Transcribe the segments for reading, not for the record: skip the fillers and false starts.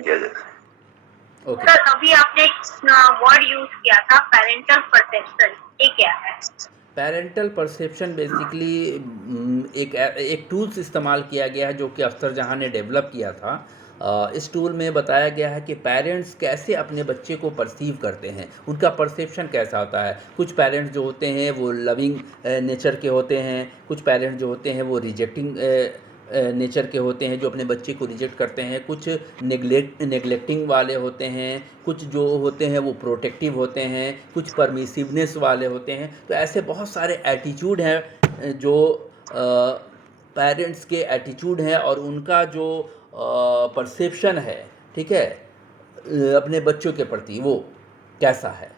Explain किया जाए। Okay sir अभी आपने एक वर्ड यूज किया था पेरेंटल परसेप्शन, ये क्या है? पेरेंटल परसेप्शन बेसिकली एक टूल्स इस्तेमाल किया गया है जो कि अख्तर जहां ने डेवलप किया था। इस टूल में बताया गया है कि पेरेंट्स कैसे अपने बच्चे को परसीव करते हैं, उनका परसेप्शन कैसा होता है। कुछ पेरेंट्स जो होते हैं वो लविंग नेचर के होते हैं, कुछ पेरेंट्स जो होते हैं वो रिजेक्टिंग नेचर के होते हैं, जो अपने बच्चे को रिजेक्ट करते हैं। कुछ नेगलेक्टिंग वाले होते हैं, कुछ जो होते हैं वो प्रोटेक्टिव होते हैं, कुछ परमिसिवनेस वाले होते हैं। तो ऐसे बहुत सारे एटीट्यूड हैं जो पेरेंट्स के एटीट्यूड हैं और उनका जो परसेप्शन है, ठीक है, अपने बच्चों के प्रति वो कैसा है।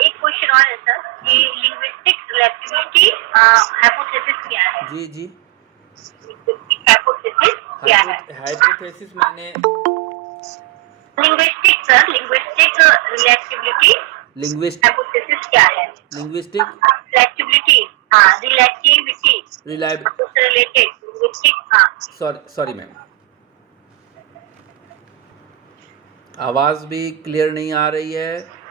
एक क्वेश्चन और है सर, ये लिंग्विस्टिक रिलेटिविटी हाइपोथेसिस क्या है? जी जी, हाइपोथेसिस क्या है? हाइपोथेसिस मैंने linguistic sir, linguistic relativity linguist hypothesis क्या है? लिंग्विस्टिक रिलेटिविटी, हाँ रिलेटिविटी रिलायब रिलेटेड लिंग्विस्टिक, हाँ सॉरी मैम, आवाज़ भी क्लियर नहीं आ रही है,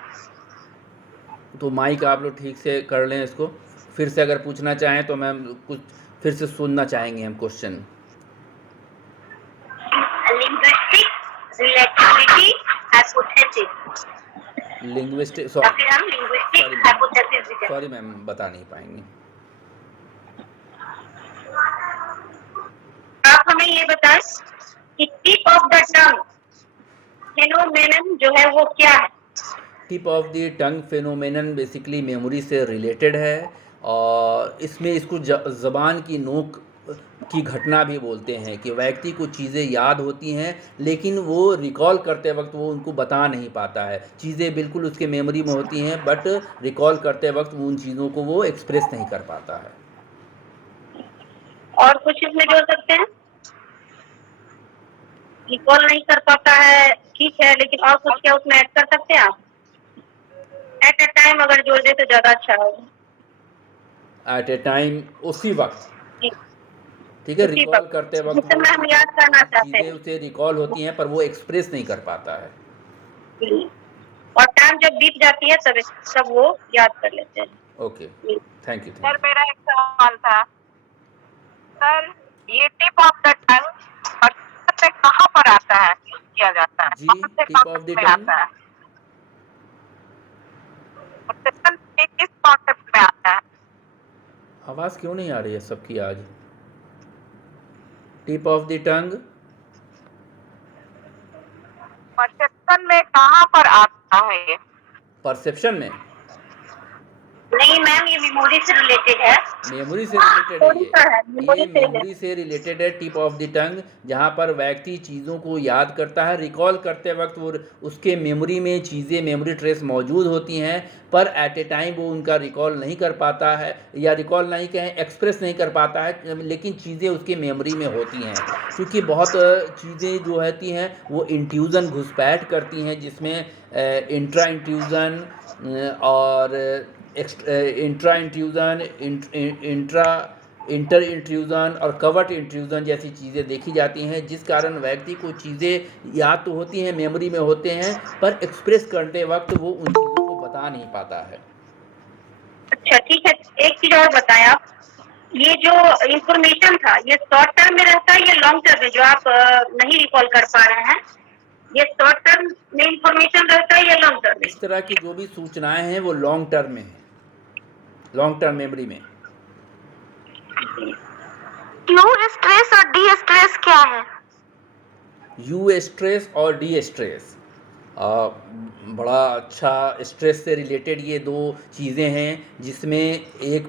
तो माइक आप लोग ठीक से कर लें इसको। फिर से अगर पूछना चाहें तो मैम कुछ फिर से सुनना चाहेंगे हम question. Linguistic relativity hypothesis, linguistic या फिर हम लिंग्विस्टिक हाइपोथेसिस भी कहते सॉरी मैम बता नहीं पाएंगे। हैं। आप हमें ये बताएं कि tip of the tongue phenomenon जो है वो क्या है? Tip of the tongue phenomenon basically memory से रिलेटेड है और इसमें इसको ज़बान की नोक की घटना भी बोलते हैं कि व्यक्ति को चीज़ें याद होती हैं लेकिन वो रिकॉल करते वक्त वो उनको बता नहीं पाता है। चीज़ें बिल्कुल उसके मेमोरी में होती हैं बट रिकॉल करते वक्त वो उन चीज़ों को वो एक्सप्रेस नहीं कर पाता है। और कुछ इसमें जोड़ सकते हैं? रिकॉल नहीं कर पाता है, ठीक है, लेकिन और कुछ क्या उसमें ऐड कर सकते हैं आप? एट ए टाइम अगर जोड़ दे तो ज्यादा अच्छा होगा। एट ए टाइम उसी वक्त, जी, ठीक है, उसी रिकॉल वक्त करते वक्त जिस वो समय हम याद करना चाहते चीज़ें हैं। उसे रिकॉल होती हैं पर वो एक्सप्रेस नहीं कर पाता है। जी। और टाइम जब बीत जाती है तब वो याद कर लेते हैं। Okay, thank you. सर मेरा एक सवाल था सर, ये टिप ऑफ द टंग और कहाँ पर आता है, यूज किया जाता है? जी, टिप ऑफ द टंग आता है किस कॉन्सेप्ट में आता है? आवाज़ क्यों नहीं आ रही है सबकी आज? Tip of the tongue perception में कहाँ पर आता है ये? परसेप्शन में नहीं मैम, ये मेमोरी से रिलेटेड है। मेमोरी से रिलेटेड है ये मेमोरी मेमोरी से रिलेटेड है टिप ऑफ द टंग, जहाँ पर व्यक्ति चीज़ों को याद करता है, रिकॉल करते वक्त वो उसके मेमोरी में चीज़ें मेमोरी ट्रेस मौजूद होती हैं पर एट ए टाइम वो उनका रिकॉल नहीं कर पाता है या रिकॉल नहीं कहें एक्सप्रेस नहीं कर पाता है, लेकिन चीज़ें उसके मेमोरी में होती हैं। क्योंकि बहुत चीज़ें जो होती हैं वो इंट्यूज़न घुसपैठ करती हैं जिसमें इंट्रा इंट्यूज़न और इंट्रा इंट्रूजन, इंटर इंट्रूजन और कवर्ट इंट्रूजन जैसी चीज़ें देखी जाती हैं, जिस कारण व्यक्ति को चीज़ें याद तो होती हैं, मेमोरी में होते हैं पर एक्सप्रेस करते वक्त वो उन चीज़ों को बता नहीं पाता है। अच्छा ठीक है, एक चीज और बताएं आप, ये जो इंफॉर्मेशन था ये शॉर्ट टर्म में रहता है या लॉन्ग टर्म में, जो आप नहीं रिकॉल कर पा रहे हैं, ये शॉर्ट टर्म में इंफॉर्मेशन रहता है या लॉन्ग टर्म में? इस तरह की जो भी सूचनाएं हैं वो लॉन्ग टर्म में है, लॉन्ग टर्म मेमोरी में। यू स्ट्रेस और डी स्ट्रेस क्या है? यू स्ट्रेस और डी स्ट्रेस बड़ा अच्छा स्ट्रेस से रिलेटेड ये दो चीज़ें हैं जिसमें एक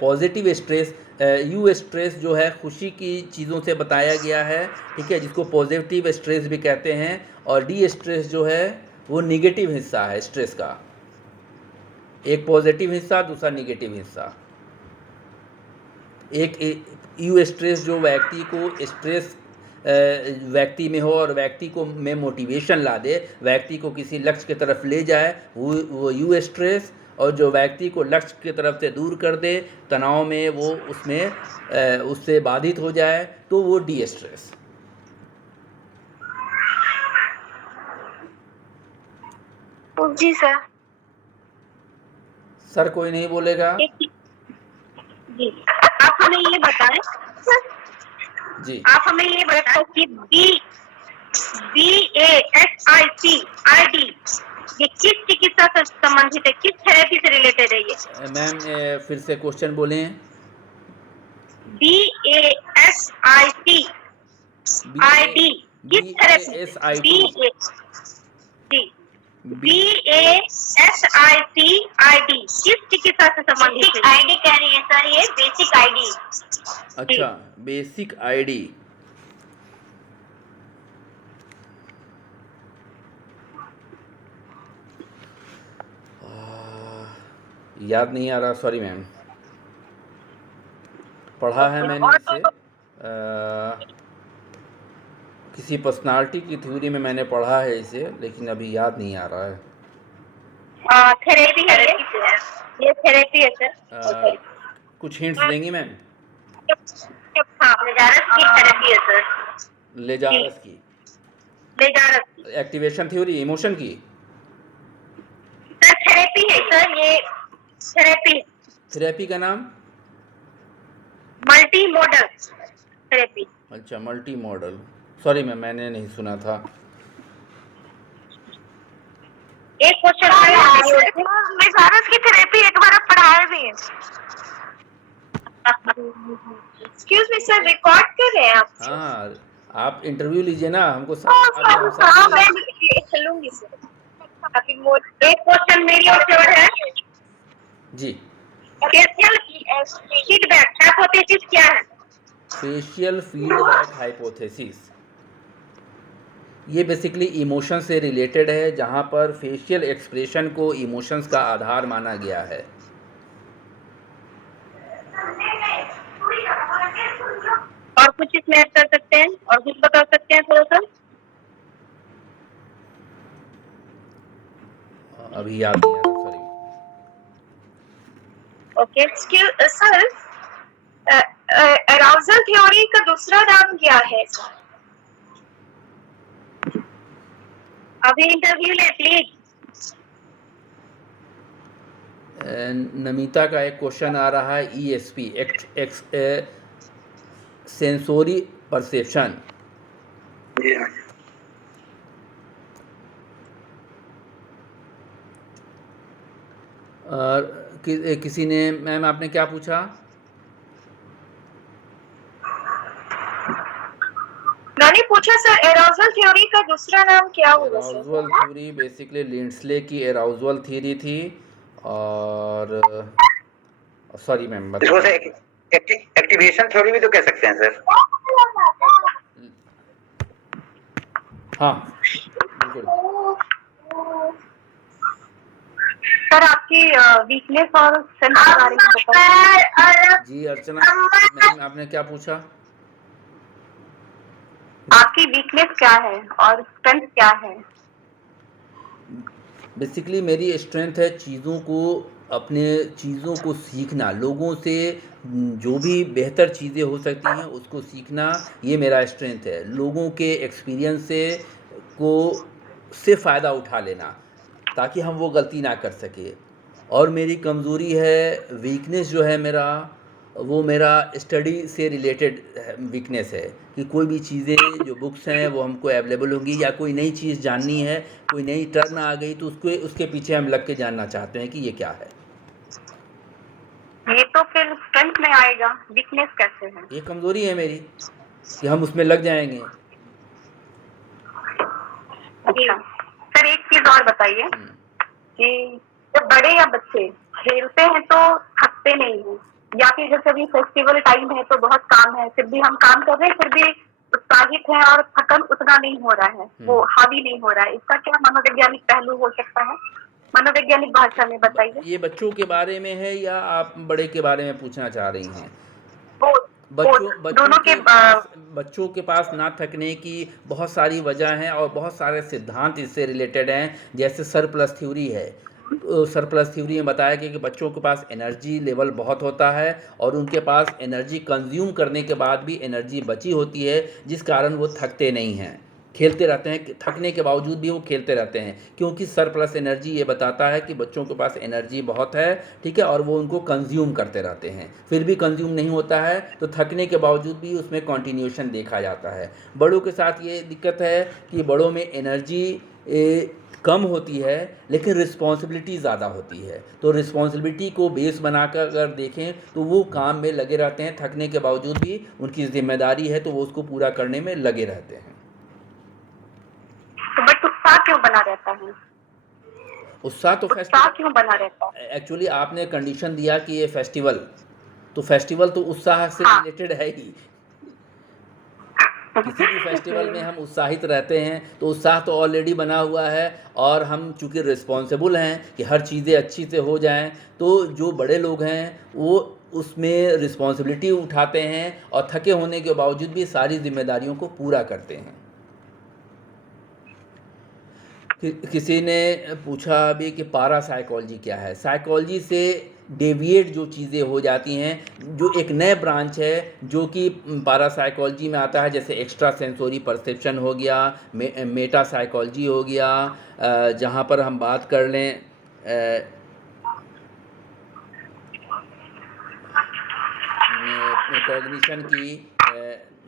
पॉजिटिव स्ट्रेस, यू स्ट्रेस जो है खुशी की चीज़ों से बताया गया है, ठीक है, जिसको पॉजिटिव स्ट्रेस भी कहते हैं, और डी स्ट्रेस जो है वो निगेटिव हिस्सा है स्ट्रेस का, एक पॉजिटिव हिस्सा दूसरा निगेटिव हिस्सा। एक यू स्ट्रेस जो व्यक्ति को स्ट्रेस व्यक्ति में हो और व्यक्ति को में मोटिवेशन ला दे, व्यक्ति को किसी लक्ष्य की तरफ ले जाए, वो यू स्ट्रेस। और जो व्यक्ति को लक्ष्य की तरफ से दूर कर दे, तनाव में वो उसमें उससे बाधित हो जाए, तो वो डी स्ट्रेस। जी सर। सर कोई नहीं बोलेगा? जी, आप हमें ये बताएं जी, आप हमें ये बताएं कि BASIC ये किस चिकित्सा से संबंधित है, किस थेरेपी से रिलेटेड है ये? मैम फिर से क्वेश्चन बोलें। BASIC किस थेरेपी? BASIT जी, BASIC किस चिकित्सा से संबंधित है? आईडी कह रही है सर, ये बेसिक आईडी। अच्छा, बेसिक आईडी। याद नहीं आ रहा, सॉरी मैम। पढ़ा है मैंने इसे, किसी पर्सनालिटी की थ्योरी में मैंने पढ़ा है इसे, लेकिन अभी याद नहीं आ रहा है। थेरेपी है ये थेरेपी है सर। कुछ हिंट्स देंगी मैम? हाँ, लेजारस की थेरेपी है सर। लेजारस की लेजारस एक्टिवेशन थ्योरी, इमोशन की सर थेरेपी है सर, ये थेरेपी। थेरेपी का नाम? Multi modal therapy. अच्छा, मल्टी मॉडल। सॉरी मैम, मैंने नहीं सुना था। एक क्वेश्चन लेजारस की थेरेपी एक बार आप पढ़ाए भी हैं। एक्सक्यूज मी सर, रिकॉर्ड कर रहे हैं आप? हाँ, आप इंटरव्यू लीजिए ना, हमको हाँ, मैं चलूंगी सर। एक क्वेश्चन मेरी ओर से और है जी। फेशियल फीडबैक हाइपोथेसिस क्या है? फेशियल फीडबैक हाइपोथेसिस, ये बेसिकली इमोशन से रिलेटेड है, जहाँ पर फेशियल एक्सप्रेशन को इमोशंस का आधार माना गया है। और कुछ इसमें ऐड कर सकते हैं और कुछ बता सकते हैं थोड़ा सा? अभी याद नहीं आ रहा, sorry. Okay, excuse sir, arousal theory का दूसरा नाम क्या है? अभी इंटरव्यू ले प्लीज। नमिता का एक क्वेश्चन आ रहा है, ESP सेंसोरी परसेप्शन। और किसी ने, मैम आपने क्या पूछा? मैंने पूछा सर, एराउजल थ्योरी का दूसरा नाम क्या होगा सर? एराउजल थ्योरी बेसिकली लिंडस्ले की एराउजल थ्योरी थी। और सॉरी मैम, इसको एक्टिवेशन थ्योरी भी तो कह सकते हैं सर। हाँ बिल्कुल। सर आपकी वीकनेस और स्ट्रेंथ के बारे में बताइए। जी अर्चना मैम, आपने क्या पूछा? आपकी वीकनेस क्या है और स्ट्रेंथ क्या है? बेसिकली मेरी स्ट्रेंथ है अपने चीज़ों को सीखना, लोगों से जो भी बेहतर चीज़ें हो सकती हैं उसको सीखना, ये मेरा स्ट्रेंथ है। लोगों के एक्सपीरियंस से फ़ायदा उठा लेना, ताकि हम वो गलती ना कर सके। और मेरी कमज़ोरी है, वीकनेस जो है वो मेरा स्टडी से रिलेटेड वीकनेस है, कि कोई भी चीज़ें जो बुक्स हैं वो हमको अवेलेबल होंगी, या कोई नई चीज़ जाननी है, कोई नई टर्म आ गई तो उसके पीछे हम लग के जानना चाहते हैं कि ये क्या है। ये तो फिर स्ट्रेंथ में आएगा, वीकनेस कैसे है? ये कमज़ोरी है मेरी कि हम उसमें लग जाएंगे। अच्छा सर, एक चीज और बताइए कि जब बड़े या बच्चे खेलते हैं तो थकते नहीं हैं, या फिर जैसे अभी फेस्टिवल टाइम है तो बहुत काम है, फिर भी हम काम कर रहे हैं, फिर भी उत्साहित है और थकन उतना नहीं हो रहा है, वो हावी नहीं हो रहा है, इसका क्या मनोवैज्ञानिक पहलू हो सकता है? मनोवैज्ञानिक भाषा में बताइए। ये बच्चों के बारे में है या आप बड़े के बारे में पूछना चाह रही हैं? बच्चों के पास ना थकने की बहुत सारी वजह हैं और बहुत सारे सिद्धांत इससे रिलेटेड हैं, जैसे सरप्लस थ्योरी है। तो सरप्लस थ्योरी में बताया गया कि बच्चों के पास एनर्जी लेवल बहुत होता है और उनके पास एनर्जी कंज्यूम करने के बाद भी एनर्जी बची होती है, जिस कारण वो थकते नहीं हैं, खेलते रहते हैं, थकने के बावजूद भी वो खेलते रहते हैं, क्योंकि सरप्लस एनर्जी ये बताता है कि बच्चों के पास एनर्जी बहुत है, ठीक है, और वो उनको कंज्यूम करते रहते हैं, फिर भी कंज्यूम नहीं होता है, तो थकने के बावजूद भी उसमें कंटिन्यूएशन देखा जाता है। बड़ों के साथ ये दिक्कत है कि बड़ों में एनर्जी कम होती है लेकिन रिस्पॉन्सिबिलिटी ज़्यादा होती है, तो रिस्पॉन्सिबिलिटी को बेस बनाकर अगर देखें तो वो काम में लगे रहते हैं, थकने के बावजूद भी उनकी जिम्मेदारी है तो वो उसको पूरा करने में लगे रहते हैं। तो बट उत्साह क्यों बना रहता है? उत्साह तो उत्साह क्यों बना रहता है? एक्चुअली आपने कंडीशन दिया कि ये फेस्टिवल, तो फेस्टिवल तो उत्साह से हाँ। रिलेटेड है ही। किसी भी फेस्टिवल में हम उत्साहित रहते हैं तो उत्साह तो ऑलरेडी बना हुआ है, और हम चूँकि रिस्पॉन्सिबल हैं कि हर चीज़ें अच्छी से हो जाएं, तो जो बड़े लोग हैं वो उसमें रिस्पॉन्सिबिलिटी उठाते हैं और थके होने के बावजूद भी सारी जिम्मेदारियों को पूरा करते हैं। किसी ने पूछा अभी कि पारा साइकोलॉजी क्या है। साइकोलॉजी से डेविएट जो चीज़ें हो जाती हैं, जो एक नए ब्रांच है जो कि पारा साइकोलॉजी में आता है, जैसे एक्स्ट्रा सेंसोरी परसेप्शन हो गया, मेटा साइकोलॉजी हो गया, जहाँ पर हम बात कर लें कॉग्निशन की,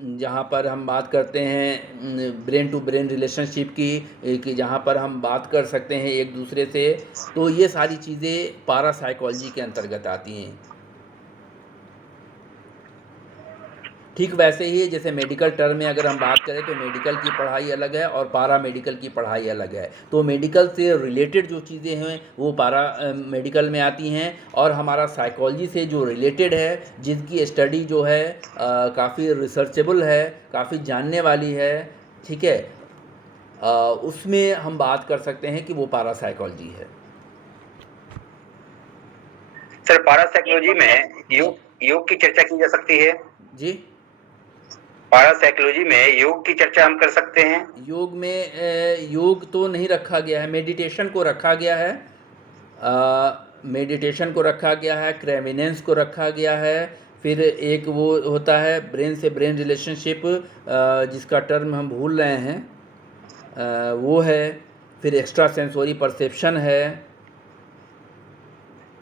जहाँ पर हम बात करते हैं ब्रेन टू ब्रेन रिलेशनशिप की, कि जहाँ पर हम बात कर सकते हैं एक दूसरे से, तो ये सारी चीज़ें पारा साइकोलॉजी के अंतर्गत आती हैं। ठीक वैसे ही जैसे मेडिकल टर्म में अगर हम बात करें तो मेडिकल की पढ़ाई अलग है और पारा मेडिकल की पढ़ाई अलग है, तो मेडिकल से रिलेटेड जो चीज़ें हैं वो पारा मेडिकल में आती हैं, और हमारा साइकोलॉजी से जो रिलेटेड है, जिनकी स्टडी जो है काफ़ी रिसर्चेबल है, काफ़ी जानने वाली है, ठीक है, उसमें हम बात कर सकते हैं कि वो पारा साइकोलॉजी है। सर पारा साइकोलॉजी में योग की चर्चा की जा सकती है जी। पारा साइकोलॉजी में योग की चर्चा हम कर सकते हैं। योग में योग तो नहीं रखा गया है, मेडिटेशन को रखा गया है, मेडिटेशन को रखा गया है, क्रेविनेंस को रखा गया है, फिर एक वो होता है ब्रेन से ब्रेन रिलेशनशिप, जिसका टर्म हम भूल रहे हैं, वो है, फिर एक्स्ट्रा सेंसोरी परसेप्शन है।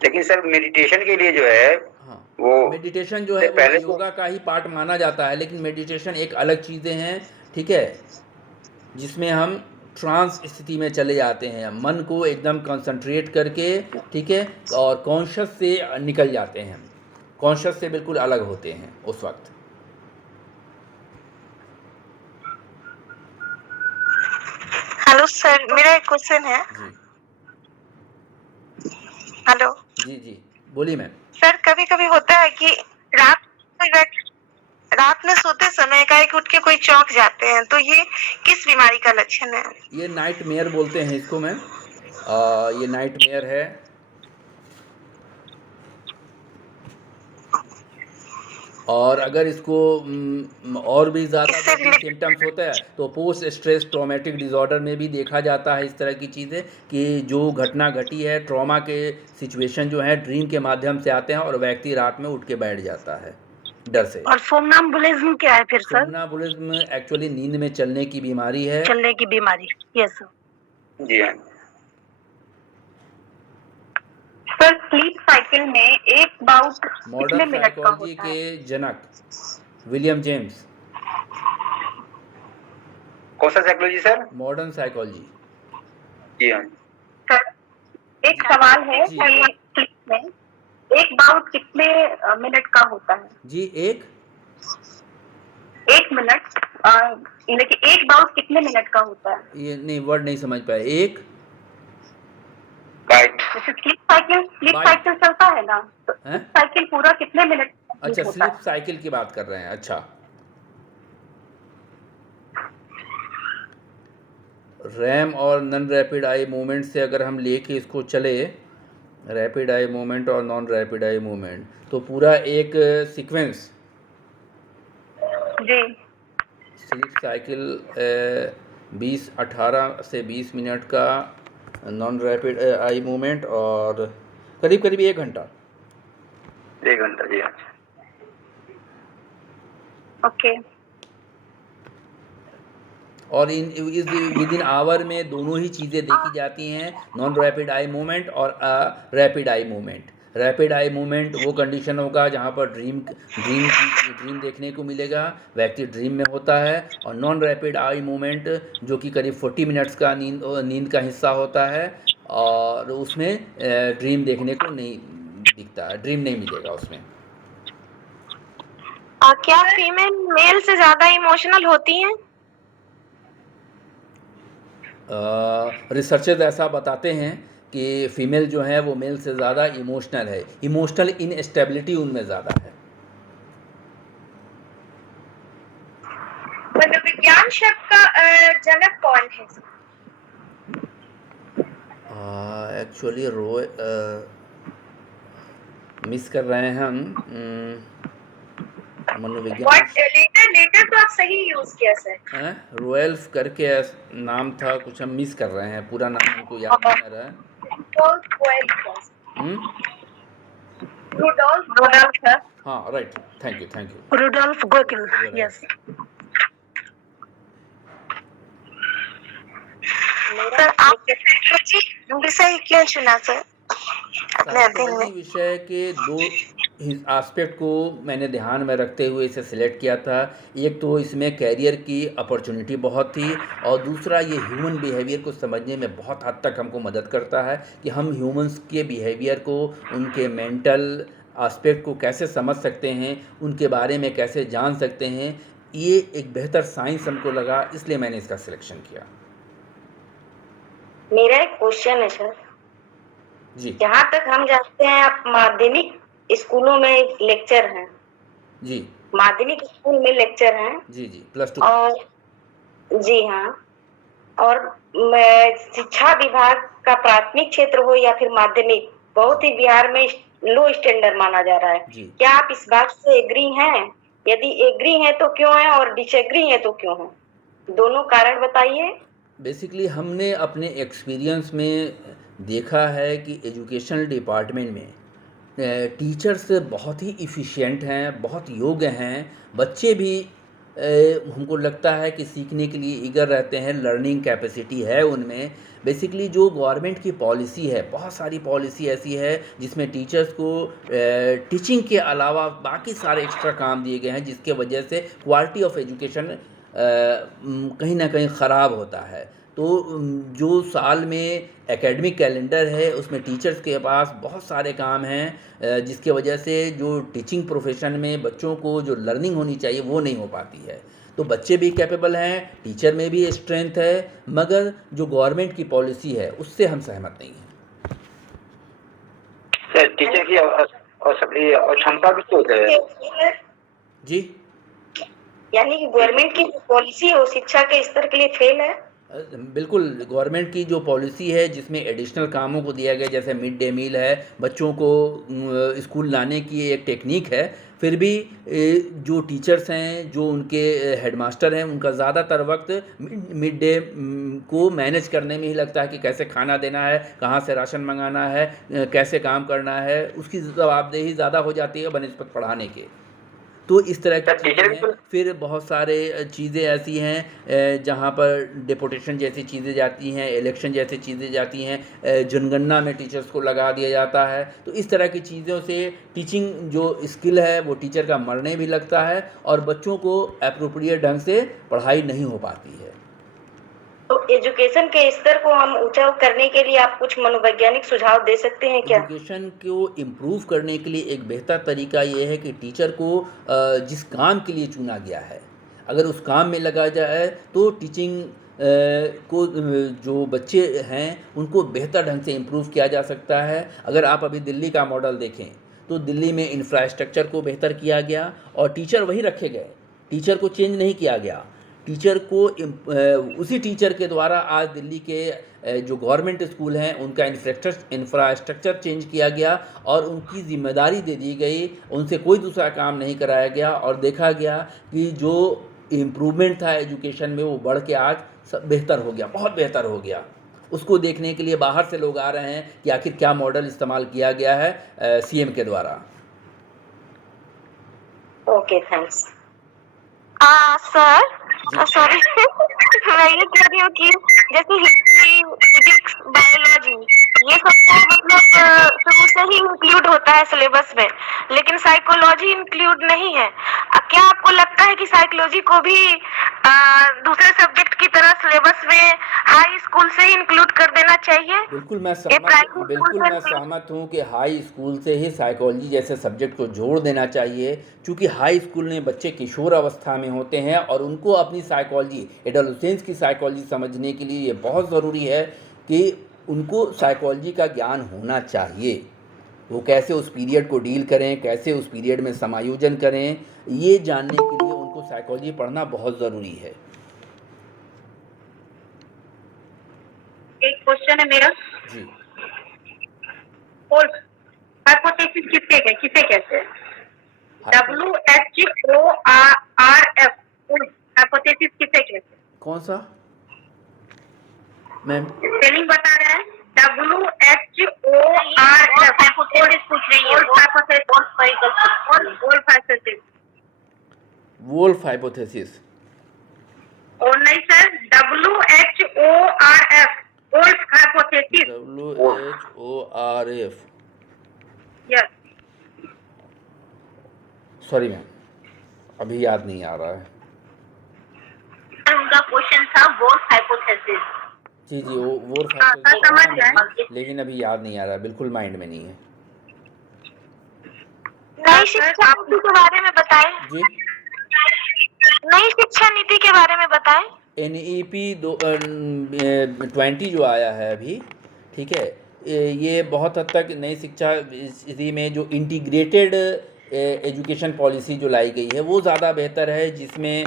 लेकिन सर मेडिटेशन के लिए जो है, हाँ, वो मेडिटेशन जो है वो पहले योगा का ही पार्ट माना जाता है, लेकिन मेडिटेशन एक अलग चीज़ें हैं, ठीक है, जिसमें हम ट्रांस स्थिति में चले जाते हैं, मन को एकदम कंसंट्रेट करके, ठीक है, और कॉन्शियस से निकल जाते हैं, कॉन्शियस से बिल्कुल अलग होते हैं उस वक्त। हेलो सर, मेरा एक क्वेश्चन है। जी हेलो जी जी बोलिए मैम। सर, कभी कभी होता है कि रात में सोते समय एकाएक उठ के कोई चौंक जाते हैं, तो ये किस बीमारी का लक्षण है? ये नाइटमेयर बोलते हैं इसको मैम, ये नाइटमेयर है। और अगर इसको और भी ज़्यादा सिम्टम्स होता है तो पोस्ट स्ट्रेस ट्रॉमेटिक डिसऑर्डर में भी देखा जाता है इस तरह की चीज़ें, कि जो घटना घटी है, ट्रॉमा के सिचुएशन जो है ड्रीम के माध्यम से आते हैं और व्यक्ति रात में उठ के बैठ जाता है डर से। और सोमनाम्बुलिज्म क्या है फिर सर? सोमनाम्बुलिज्म एक्चुअली नींद में चलने की बीमारी है। चलने की बीमारी, यस सर। जी हाँ सर, स्लीप साइकिल में एक बाउट कितने मॉडर्न मिनट का साइकोलॉजी होता है? के जनक विलियम जेम्स। कौन सा साइकोलॉजी सर? Modern psychology. जी हाँ सर, एक सवाल है जी। कि स्लीप में एक बाउट कितने मिनट का होता है? जी एक मिनट, यानी कि एक बाउट कितने मिनट का होता है? ये नहीं, वर्ड नहीं समझ पाए। एक राइट। जैसे स्लीप Bite. साइकिल चलता है ना, तो हैं? साइकिल पूरा कितने मिनट अच्छा, होता स्लीप है? साइकिल की बात कर रहे हैं। अच्छा, रैम और नॉन रैपिड आई मूवमेंट से अगर हम लेके इसको चले, रैपिड आई मूवमेंट और नॉन रैपिड आई मूवमेंट, तो पूरा एक सीक्वेंस जी। स्लीप साइकिल 18 से 20 मिनट का नॉन रैपिड आई मूवमेंट और करीब करीब 1 घंटा। 1 घंटा, जी हाँ। ओके। और इस विद इन आवर में दोनों ही चीज़ें देखी जाती हैं, नॉन रैपिड आई मूवमेंट और rapid eye movement. Rapid eye movement वो कंडीशन होगा जहाँ पर ड्रीम देखने को मिलेगा, व्यक्ति ड्रीम में होता है। और नॉन रैपिड आई मूवमेंट जो कि करीब 40 मिनट्स का नींद का हिस्सा होता है और उसमें ड्रीम देखने को नहीं दिखता, ड्रीम नहीं मिलेगा उसमें। क्या फीमेल मेल से ज्यादा इमोशनल होती हैं? रिसर्चर्स ऐसा बताते हैं कि फ़ीमेल जो है वो मेल से ज़्यादा इमोशनल है, इमोशनल इनस्टेबिलिटी उनमें ज़्यादा है। मनोविज्ञान शब्द का जनक कौन है? एक्चुअली मिस कर रहे हैं हम मनोविज्ञान। लेटर तो आप सही यूज किया सर। रोएल्फ करके नाम था, कुछ हम मिस कर रहे हैं, पूरा नाम हमको याद नहीं आ रहा है। रुडोल्फ है। हाँ, right, thank you. Rudolf Goeckel, yes. Sir आप विषय क्यों चुना सर अपने अध्ययन में? विषय के 2 एस्पेक्ट को मैंने ध्यान में रखते हुए इसे सिलेक्ट किया था। एक तो इसमें कैरियर की अपॉर्चुनिटी बहुत थी और दूसरा ये ह्यूमन बिहेवियर को समझने में बहुत हद तक हमको मदद करता है कि हम ह्यूमंस के बिहेवियर को, उनके मेंटल एस्पेक्ट को कैसे समझ सकते हैं, उनके बारे में कैसे जान सकते हैं। ये एक बेहतर साइंस हमको लगा, इसलिए मैंने इसका सिलेक्शन किया। मेरा एक क्वेश्चन है सर जी। जहाँ तक हम जानते हैं आप माध्यमिक स्कूलों में लेक्चर हैं। जी, माध्यमिक स्कूल में लेक्चर हैं। जी, +2। और जी हाँ, और शिक्षा विभाग का प्राथमिक क्षेत्र हो या फिर माध्यमिक, बहुत ही बिहार में लो स्टैंडर्ड माना जा रहा है। क्या आप इस बात से एग्री हैं? यदि एग्री हैं तो क्यों है और डिसएग्री हैं तो क्यों है? दोनों कारण बताइए। बेसिकली हमने अपने एक्सपीरियंस में देखा है कि एजुकेशनल डिपार्टमेंट में टीचर्स बहुत ही इफ़िशिएंट हैं, बहुत योग्य हैं, बच्चे भी हमको लगता है कि सीखने के लिए ईगर रहते हैं, लर्निंग कैपेसिटी है उनमें। बेसिकली जो गवर्नमेंट की पॉलिसी है, बहुत सारी पॉलिसी ऐसी है जिसमें टीचर्स को टीचिंग के अलावा बाकी सारे एक्स्ट्रा काम दिए गए हैं, जिसके वजह से क्वालिटी ऑफ एजुकेशन कहीं ना कहीं ख़राब होता है। तो जो साल में एकेडमिक कैलेंडर है उसमें टीचर्स के पास बहुत सारे काम हैं, जिसके वजह से जो टीचिंग प्रोफेशन में बच्चों को जो लर्निंग होनी चाहिए वो नहीं हो पाती है। तो बच्चे भी कैपेबल हैं, टीचर में भी स्ट्रेंथ है, मगर जो गवर्नमेंट की पॉलिसी है उससे हम सहमत नहीं हैं। सर टीचर की क्षमता भी तो है जी, यानी कि गवर्नमेंट की पॉलिसी है वो शिक्षा के स्तर के लिए फेल है। बिल्कुल, गवर्नमेंट की जो पॉलिसी है जिसमें एडिशनल कामों को दिया गया, जैसे मिड डे मील है, बच्चों को स्कूल लाने की एक टेक्निक है, फिर भी जो टीचर्स हैं, जो उनके हेडमास्टर हैं, उनका ज़्यादातर वक्त मिड डे को मैनेज करने में ही लगता है कि कैसे खाना देना है, कहाँ से राशन मंगाना है, कैसे काम करना है, उसकी जवाबदेही ज़्यादा हो जाती है बनिस्बत पढ़ाने के। तो इस तरह की चीज़ें हैं। फिर बहुत सारे चीज़ें ऐसी हैं जहाँ पर डिपोटेशन जैसी चीज़ें जाती हैं, इलेक्शन जैसी चीज़ें जाती हैं, जनगणना में टीचर्स को लगा दिया जाता है। तो इस तरह की चीज़ों से टीचिंग जो स्किल है वो टीचर का मरने भी लगता है और बच्चों को एप्रोप्रिएट ढंग से पढ़ाई नहीं हो पाती है। तो एजुकेशन के स्तर को हम ऊंचा करने के लिए आप कुछ मनोवैज्ञानिक सुझाव दे सकते हैं क्या? एजुकेशन को इम्प्रूव करने के लिए एक बेहतर तरीका ये है कि टीचर को जिस काम के लिए चुना गया है, अगर उस काम में लगा जाए तो टीचिंग को जो बच्चे हैं उनको बेहतर ढंग से इम्प्रूव किया जा सकता है। अगर आप अभी दिल्ली का मॉडल देखें तो दिल्ली में इंफ्रास्ट्रक्चर को बेहतर किया गया और टीचर वही रखे गए, टीचर को चेंज नहीं किया गया। टीचर को उसी टीचर के द्वारा आज दिल्ली के जो गवर्नमेंट स्कूल हैं उनका इंफ्रास्ट्रक्चर चेंज किया गया और उनकी ज़िम्मेदारी दे दी गई, उनसे कोई दूसरा काम नहीं कराया गया और देखा गया कि जो इम्प्रूवमेंट था एजुकेशन में वो बढ़ के आज सब बेहतर हो गया, बहुत बेहतर हो गया। उसको देखने के लिए बाहर से लोग आ रहे हैं कि आखिर क्या मॉडल इस्तेमाल किया गया है सीएम के द्वारा। Okay, thanks. सर सॉरी मैं ये कह रही हूँ कि जैसे हिस्ट्री, फिजिक्स, बायोलॉजी ये सब तो मतलब शुरू से ही इंक्लूड होता है सिलेबस में, लेकिन साइकोलॉजी इंक्लूड नहीं है। क्या आपको लगता है कि साइकोलॉजी को भी दूसरे सब्जेक्ट की तरह सिलेबस में हाई स्कूल से ही इंक्लूड कर देना चाहिए? बिल्कुल मैं सहमत हूँ कि हाई स्कूल से ही साइकोलॉजी जैसे सब्जेक्ट को जोड़ देना चाहिए, क्योंकि हाई स्कूल में बच्चे किशोर अवस्था में होते हैं और उनको अपनी साइकोलॉजी, एडोलेसेंस की साइकोलॉजी समझने के लिए ये बहुत ज़रूरी है कि उनको साइकोलॉजी का ज्ञान होना चाहिए। वो कैसे उस पीरियड को डील करें, कैसे उस पीरियड में समायोजन करें, ये जानने के लिए उनको साइकोलॉजी पढ़ना बहुत ज़रूरी है। एक क्वेश्चन है मेरा जी, और हाइपोथेसिस किसे कहते हैं? WHORF हाइपोथेसिस किसे कहते हैं? कौन सा मैम? स्पेलिंग बता रहे हैं। WHORF हाइपोथेसिस पूछ रही है। Whorf hypothesis? और नहीं sir, WHORF Whorf hypothesis. WHORF, yes. Sorry ma'am, अभी याद नहीं आ रहा है। उनका क्वेश्चन था वोल्फ हाइपोथेसिस। जी वो वोल्फ समझ गए। हाइपोथेसिस, लेकिन अभी याद नहीं आ रहा है, बिल्कुल माइंड में नहीं है। नई शिक्षा नीति के बारे में बताएं। जी, नई शिक्षा नीति के बारे में बताएं। NEP 20 जो आया है अभी, ठीक है, ये बहुत हद तक नई शिक्षा इसी में जो इंटीग्रेटेड एजुकेशन पॉलिसी जो लाई गई है वो ज़्यादा बेहतर है, जिसमें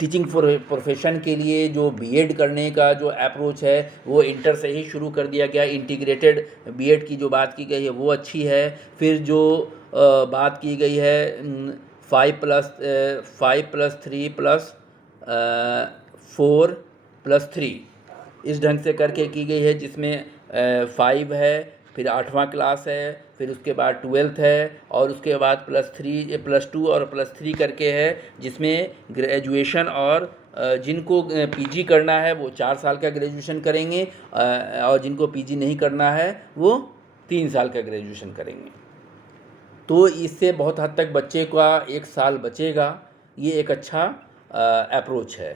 टीचिंग प्रोफेशन के लिए जो बीएड करने का जो अप्रोच है वो इंटर से ही शुरू कर दिया गया। इंटीग्रेटेड बीएड की जो बात की गई है वो अच्छी है। फिर जो बात की गई है 5+3+4+3 इस ढंग से करके की गई है, जिसमें 5 है, फिर 8वां क्लास है, फिर उसके बाद 12th है और उसके बाद +2 और +3 करके है, जिसमें ग्रेजुएशन और जिनको पीजी करना है वो 4 साल का ग्रेजुएशन करेंगे और जिनको पीजी नहीं करना है वो 3 साल का ग्रेजुएशन करेंगे। तो इससे बहुत हद तक बच्चे का 1 साल बचेगा। ये एक अच्छा अप्रोच है।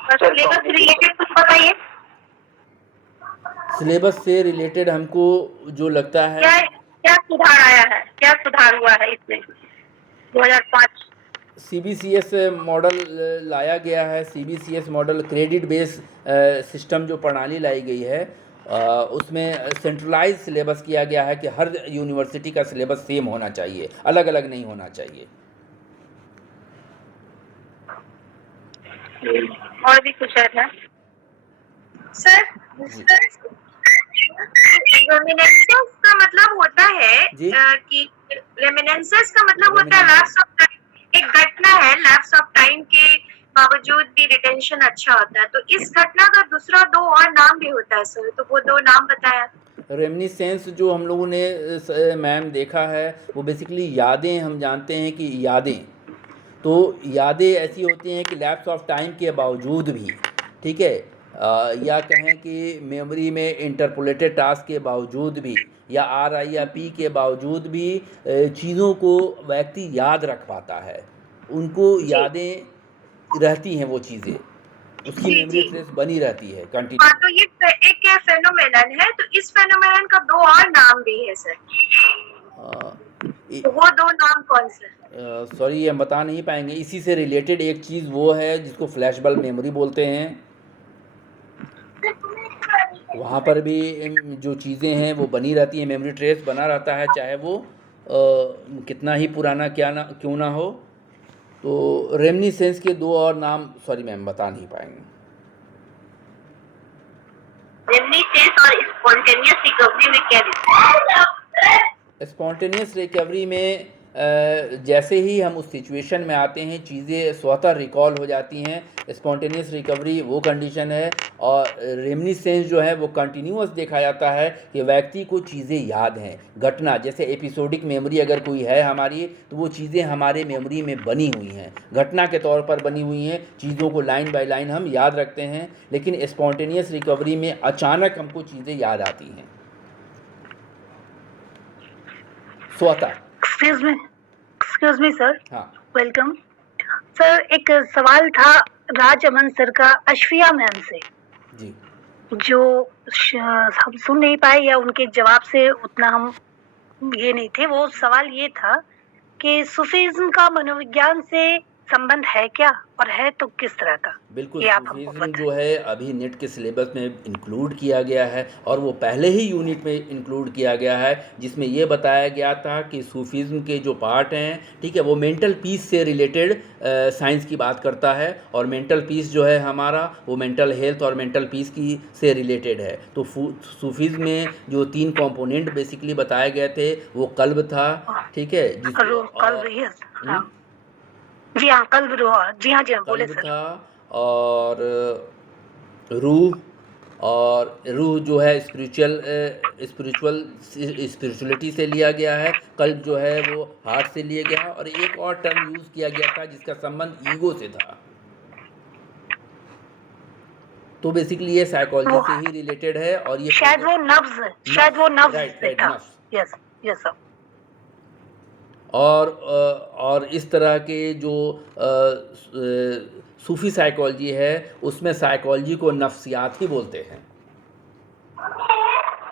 सिलेबस रिलेटेड कुछ बताइए। सिलेबस से रिलेटेड हमको जो लगता है, क्या सुधार आया है, क्या सुधार हुआ है इसमें 2005? CBCS मॉडल लाया गया है। CBCS model credit base system जो प्रणाली लाई गई है उसमें सेंट्रलाइज सिलेबस किया गया है कि हर यूनिवर्सिटी का सिलेबस सेम होना चाहिए, अलग अलग नहीं होना चाहिए। और भी कुछ है सर? रेमिनेंसेस का मतलब होता है कि रेमिनेंसेस का मतलब होता है लैप्स ऑफ टाइम। एक घटना है, लैप्स ऑफ टाइम के बावजूद भी रिटेंशन अच्छा होता है, तो इस घटना का दूसरा 2 और नाम भी होता है सर, तो वो 2 नाम बताया। रेमिनिसेंस जो हम लोगों ने मैम देखा है वो बेसिकली यादें, हम जानते हैं कि यादें, तो यादें ऐसी होती हैं कि लैप्स ऑफ टाइम के बावजूद भी, ठीक है, या कहें कि मेमोरी में इंटरपोलेटेड टास्क के बावजूद भी या RIP के बावजूद भी चीज़ों को व्यक्ति याद रख पाता है, उनको यादें रहती हैं, वो चीज़ें उसकी मेमोरी ट्रेस बनी रहती है कंटिन्यू। हाँ, तो ये एक फेनोमेनन है, तो इस फेनोमेनन का 2 और नाम भी है सर, तो वो 2 नाम कौन से? सॉरी ये हम बता नहीं पाएंगे। इसी से रिलेटेड एक चीज़ वो है जिसको फ्लैशबल्ब मेमोरी बोलते हैं। वहाँ पर भी जो चीज़ें हैं वो बनी रहती हैं, मेमोरी ट्रेस बना रहता है, चाहे वो कितना ही पुराना क्यों ना हो, तो रेमनिसेंस के दो और नाम सॉरी मैम बता नहीं पाएंगे। रेमनिसेंस और स्पॉन्टेनियस रिकवरी में क्या डिफरेंस? स्पॉन्टेनियस रिकवरी में जैसे ही हम उस सिचुएशन में आते हैं चीज़ें स्वतः रिकॉल हो जाती हैं। स्पॉन्टेनियस रिकवरी वो कंडीशन है, और रेमनिसेंस जो है वो कंटिन्यूअस देखा जाता है कि व्यक्ति को चीज़ें याद हैं, घटना जैसे एपिसोडिक मेमोरी अगर कोई है हमारी, तो वो चीज़ें हमारे मेमोरी में बनी हुई हैं, घटना के तौर पर बनी हुई हैं, चीज़ों को लाइन बाय लाइन हम याद रखते हैं। लेकिन स्पॉन्टेनियस रिकवरी में अचानक हमको चीज़ें याद आती हैं स्वतः। एक्सक्यूज मी सर, हाँ वेलकम सर। एक सवाल था राज अमन सर का अशफिया मैम से, जी, जो हम सुन नहीं पाए या उनके जवाब से उतना हम ये नहीं थे। वो सवाल ये था कि सूफीज्म का मनोविज्ञान से संबंध है क्या, और है तो किस तरह का? बिल्कुल। ये आप हमको सूफीज़्म बताएं। जो है अभी नेट के सिलेबस में इंक्लूड किया गया है, और वो पहले ही यूनिट में इंक्लूड किया गया है, जिसमें ये बताया गया था कि सूफीज़्म के जो पार्ट हैं, ठीक है, वो मेंटल पीस से रिलेटेड साइंस की बात करता है, और मेंटल पीस जो है हमारा वो मेंटल हेल्थ और मेंटल पीस की से रिलेटेड है। तो सूफीज़्म में जो 3 कंपोनेंट बेसिकली बताए गए थे वो कल्ब था, ठीक है, जी हाँ, कल्ब रूह, जी हाँ बोले कल्ब सर। था, और रूह, और रूह जो है स्पिरिचुअलिटी से लिया गया है, कल्ब जो है वो हार्ट से लिया गया है, और एक और टर्म यूज़ किया गया था जिसका संबंध ईगो से था। तो बेसिकली ये साइकोलॉजी से ही रिलेटेड है, और ये शायद वो नब्ज राइट था। नफ्स। Yes sir. और इस तरह के जो सूफी साइकोलॉजी है उसमें साइकोलॉजी को नफ्सियात ही बोलते हैं।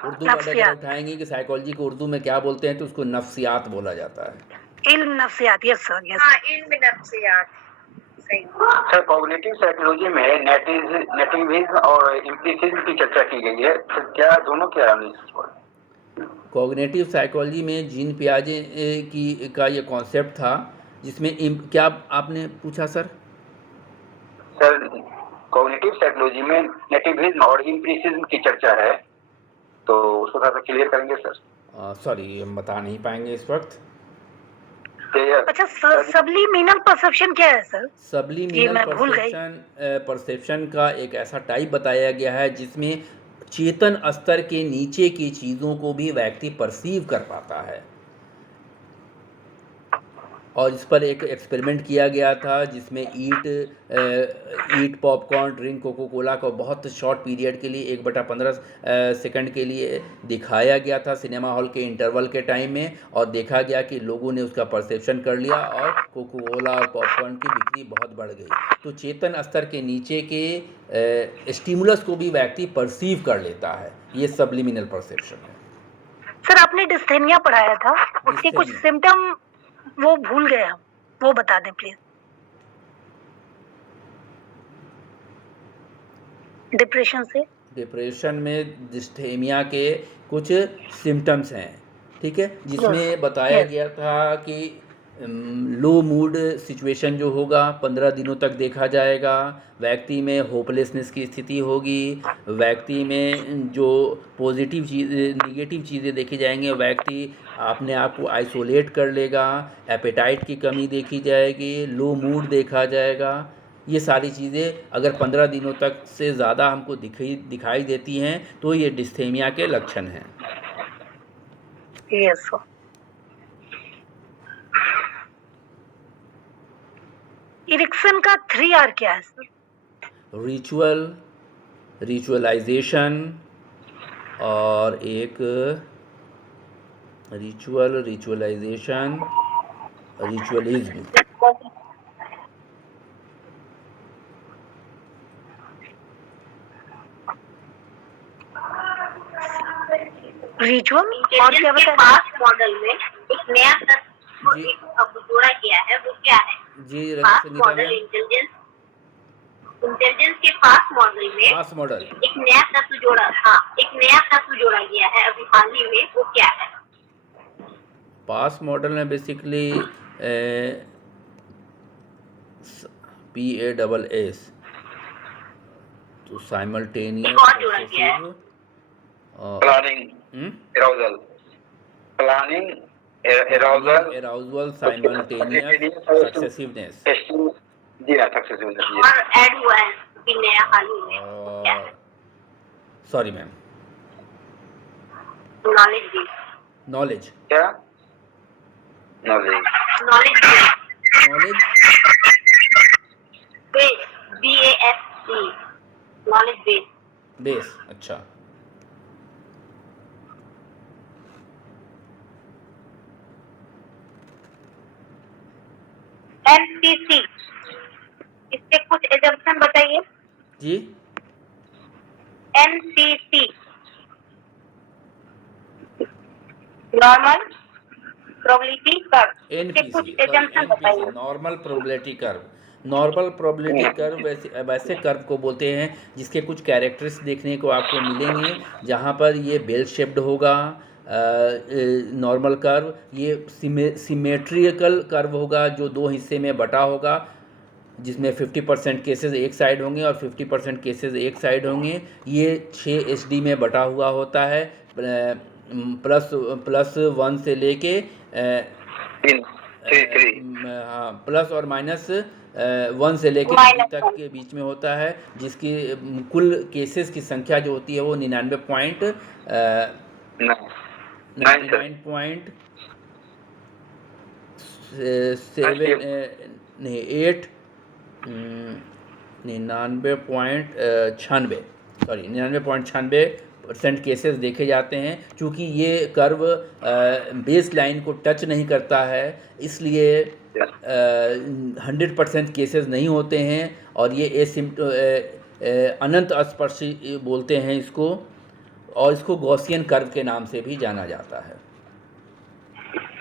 उर्दू वर्ड अगर उठाएंगे कि साइकोलॉजी को उर्दू में क्या बोलते हैं, तो उसको नफ्सियात बोला जाता है। इल्म नफ्सियात, यस सर, यस। हाँ, इल्म नफ्सियात, सही। सर कॉग्निटिव साइकोलॉजी में नेटिविज्म और इम्प्लिसिज्म की चर्चा की गई है, तो क्या दोनों क्या है? कॉग्निटिव साइकोलॉजी में जीन पियाजे का ये कॉन्सेप्ट था, जिसमें क्या आपने पूछा सर? सर कॉग्निटिव साइकोलॉजी में नेटिविज्म और इम्प्लिसिज्म की चर्चा है, तो उसको थोड़ा सा क्लियर करेंगे सर? सॉरी, हम बता नहीं पाएंगे इस वक्त। अच्छा, सबलिमिनल परसेप्शन क्या है सर? सबलिमिनल परसेप्शन का एक ऐसा टाइप बताया गया है जिसमें चेतन स्तर के नीचे की चीज़ों को भी व्यक्ति परसीव कर पाता है, और इस पर एक एक्सपेरिमेंट किया गया था जिसमें ईट पॉपकॉर्न, ड्रिंक कोको कोला को बहुत शॉर्ट पीरियड के लिए 1/15 सेकंड के लिए दिखाया गया था सिनेमा हॉल के इंटरवल के टाइम में, और देखा गया कि लोगों ने उसका परसेप्शन कर लिया और कोको कोला और पॉपकॉर्न की बिक्री बहुत बढ़ गई। तो चेतन स्तर के नीचे के स्टिमुलस को भी व्यक्ति परसीव कर लेता है, ये सबलिमिनल परसेप्शन है। सर आपने डिस्थेनिया पढ़ाया था, उसके कुछ सिम्टम वो भूल गए हम, वो बता दें प्लीज। डिप्रेशन में डिस्थेमिया के कुछ सिम्टम्स हैं, ठीक है, जिसमें बताया गया था कि लो मूड सिचुएशन जो होगा 15 दिनों तक देखा जाएगा, व्यक्ति में होपलेसनेस की स्थिति होगी, व्यक्ति में जो पॉजिटिव निगेटिव चीज़ें देखी जाएंगी, व्यक्ति अपने आप को आइसोलेट कर लेगा, एपेटाइट की कमी देखी जाएगी, लो मूड देखा जाएगा। ये सारी चीज़ें अगर 15 दिनों तक से ज़्यादा हमको दिखाई देती हैं तो ये डिस्थेमिया के लक्षण हैं। Yes sir. इरिक्सन का 3R क्या है सर? रिचुअलाइजेशन, और एक रिचुअलाइजेशन, रिचुअलिज्म। रिचुअल और क्या बताया? पास्ट मॉडल में एक नया तत्व अब जोड़ा गया है, वो क्या है? जी, पास्ट मॉडल इंटेलिजेंस के पास्ट मॉडल में एक नया तत्व जोड़ा, हाँ, एक नया तत्व जोड़ा गया है अभी हाल ही में, वो क्या है? पास मॉडल में बेसिकली PASS, तो साइमल्टेनियस एक और जोड़ा गया है। Planning arousal, planning arousal, arousal, simultaneous successiveness. जी हाँ, सक्सेसिवनेस। और ऐड हुआ है अभी नया हाल ही में, क्या है? Sorry ma'am, knowledge base. Knowledge, क्या knowledge? Knowledge base, knowledge BASE, knowledge base. Base, अच्छा। MCC, इसके कुछ एजम्पशन बताइए। जी, MCC, नॉर्मल प्रोबेबिलिटी कर्व, इसके कुछ NPC, एजम्पशन NPC, बताइए। Normal probability curve. Normal probability curve वैसे कर्व को बोलते हैं जिसके कुछ कैरेक्टर्स देखने को आपको मिलेंगे, जहाँ पर ये बेल शेप्ड होगा, नॉर्मल कर्व, ये सिमेट्रिकल कर्व होगा जो दो हिस्से में बटा होगा, जिसमें 50% केसेस एक साइड होंगे और 50% केसेस एक साइड होंगे। ये 6 SD में बटा हुआ होता है, +1 से लेके हाँ, प्लस और माइनस 1 से लेके 3 तक के बीच में होता है, जिसकी कुल केसेस की संख्या जो होती है वो 99.96% केसेस देखे जाते हैं। चूँकि ये कर्व बेस लाइन को टच नहीं करता है, इसलिए 100% केसेस नहीं होते हैं, और ये अनंत स्पर्शी बोलते हैं इसको, और इसको गॉसियन कर्व के नाम से भी जाना जाता है।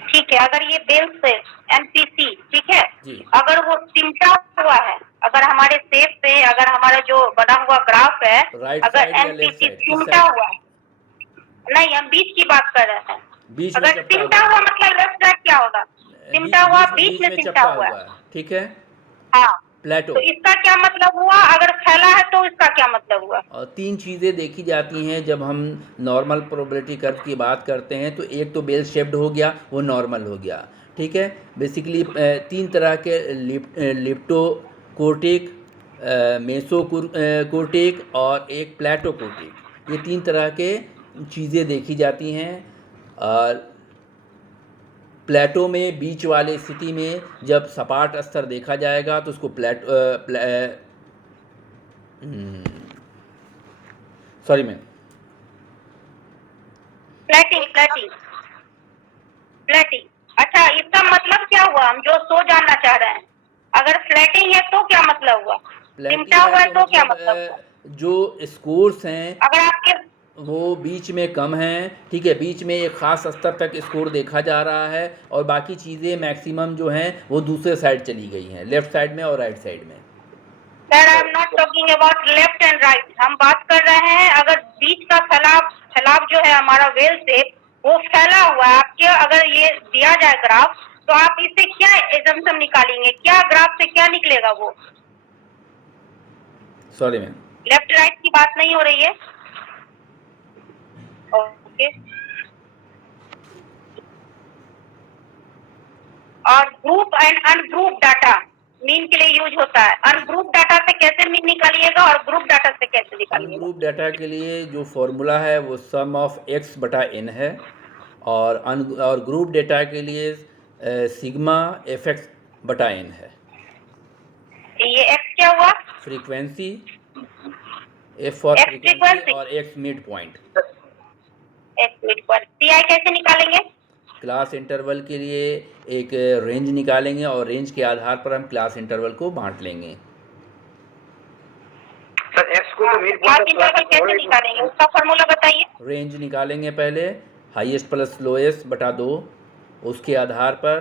ठीक है, अगर ये बेल से MCC, ठीक है जी, अगर वो सिमटा हुआ है, अगर हमारे शेप पे, अगर हमारा जो बना हुआ ग्राफ है, राइट अगर साइड या लेफ्ट MCC साइड, किस सिमटा साइड? हुआ है, नहीं हम बीच की बात कर रहे हैं। बीच में अगर चपटा सिमटा हुआ हुआ मतलब लेफ्ट साइड क्या होगा? सिमटा हुआ, बीच में सिमटा हुआ है। ठीक है, हाँ, प्लेटो। तो इसका क्या मतलब हुआ? अगर फैला है तो इसका क्या मतलब हुआ? और 3 चीज़ें देखी जाती हैं जब हम नॉर्मल प्रोबेबिलिटी कर्व की बात करते हैं। तो एक तो बेल शेप्ड हो गया, वो नॉर्मल हो गया, ठीक है। बेसिकली 3 तरह के लिप्टोकोर्टिक, मेसोकोर्टिक और एक प्लेटोकोर्टिक, ये 3 तरह के चीज़ें देखी जाती हैं। और प्लेटो में बीच वाले स्थिति में जब सपाट स्तर देखा जाएगा तो उसको सॉरी मैम, फ्लैटिंग। अच्छा, इसका मतलब क्या हुआ? हम जो सो जानना चाह रहे हैं, अगर फ्लैटिंग है तो क्या मतलब हुआ? सिमटा हुआ है तो क्या मतलब हुआ? जो स्कोर्स हैं अगर आपके वो बीच में कम हैं, ठीक है, बीच में एक ख़ास स्तर तक स्कोर देखा जा रहा है, और बाकी चीज़ें मैक्सिमम जो हैं वो दूसरे साइड चली गई हैं, लेफ़्ट साइड में और राइट साइड में। Sir, I am not talking about left and right, हम बात कर रहे हैं अगर बीच का फैलाव जो है हमारा वेल शेप, वो फैला हुआ है। आपके अगर ये दिया जाए ग्राफ, तो आप इससे क्या एजम्पशन निकालेंगे? क्या ग्राफ से क्या निकलेगा? वो सॉरी मैम, लेफ्ट राइट की बात नहीं हो रही है। ओके, और group and ungroup data mean के लिए यूज होता है। अनग्रुप डाटा से कैसे मीन निकालिएगा और ग्रुप डाटा से कैसे निकालिएगा? अनग्रुप डाटा के लिए जो फॉर्मूला है वो सम ऑफ x बटा n है, और ग्रुप डाटा के लिए सिग्मा fx बटा n है। ये x क्या हुआ? Frequency, f for X frequency frequency। और x mid point. x mid पर CI कैसे निकालेंगे? क्लास इंटरवल के लिए एक रेंज निकालेंगे, और रेंज के आधार पर हम क्लास इंटरवल को बांट लेंगे। सर एक्स को तो मिड क्लास इंटरवल कैसे निकालेंगे? उसका फॉर्मूला बताइए। रेंज निकालेंगे पहले, हाईएस्ट प्लस लोएस्ट बटा 2, उसके आधार पर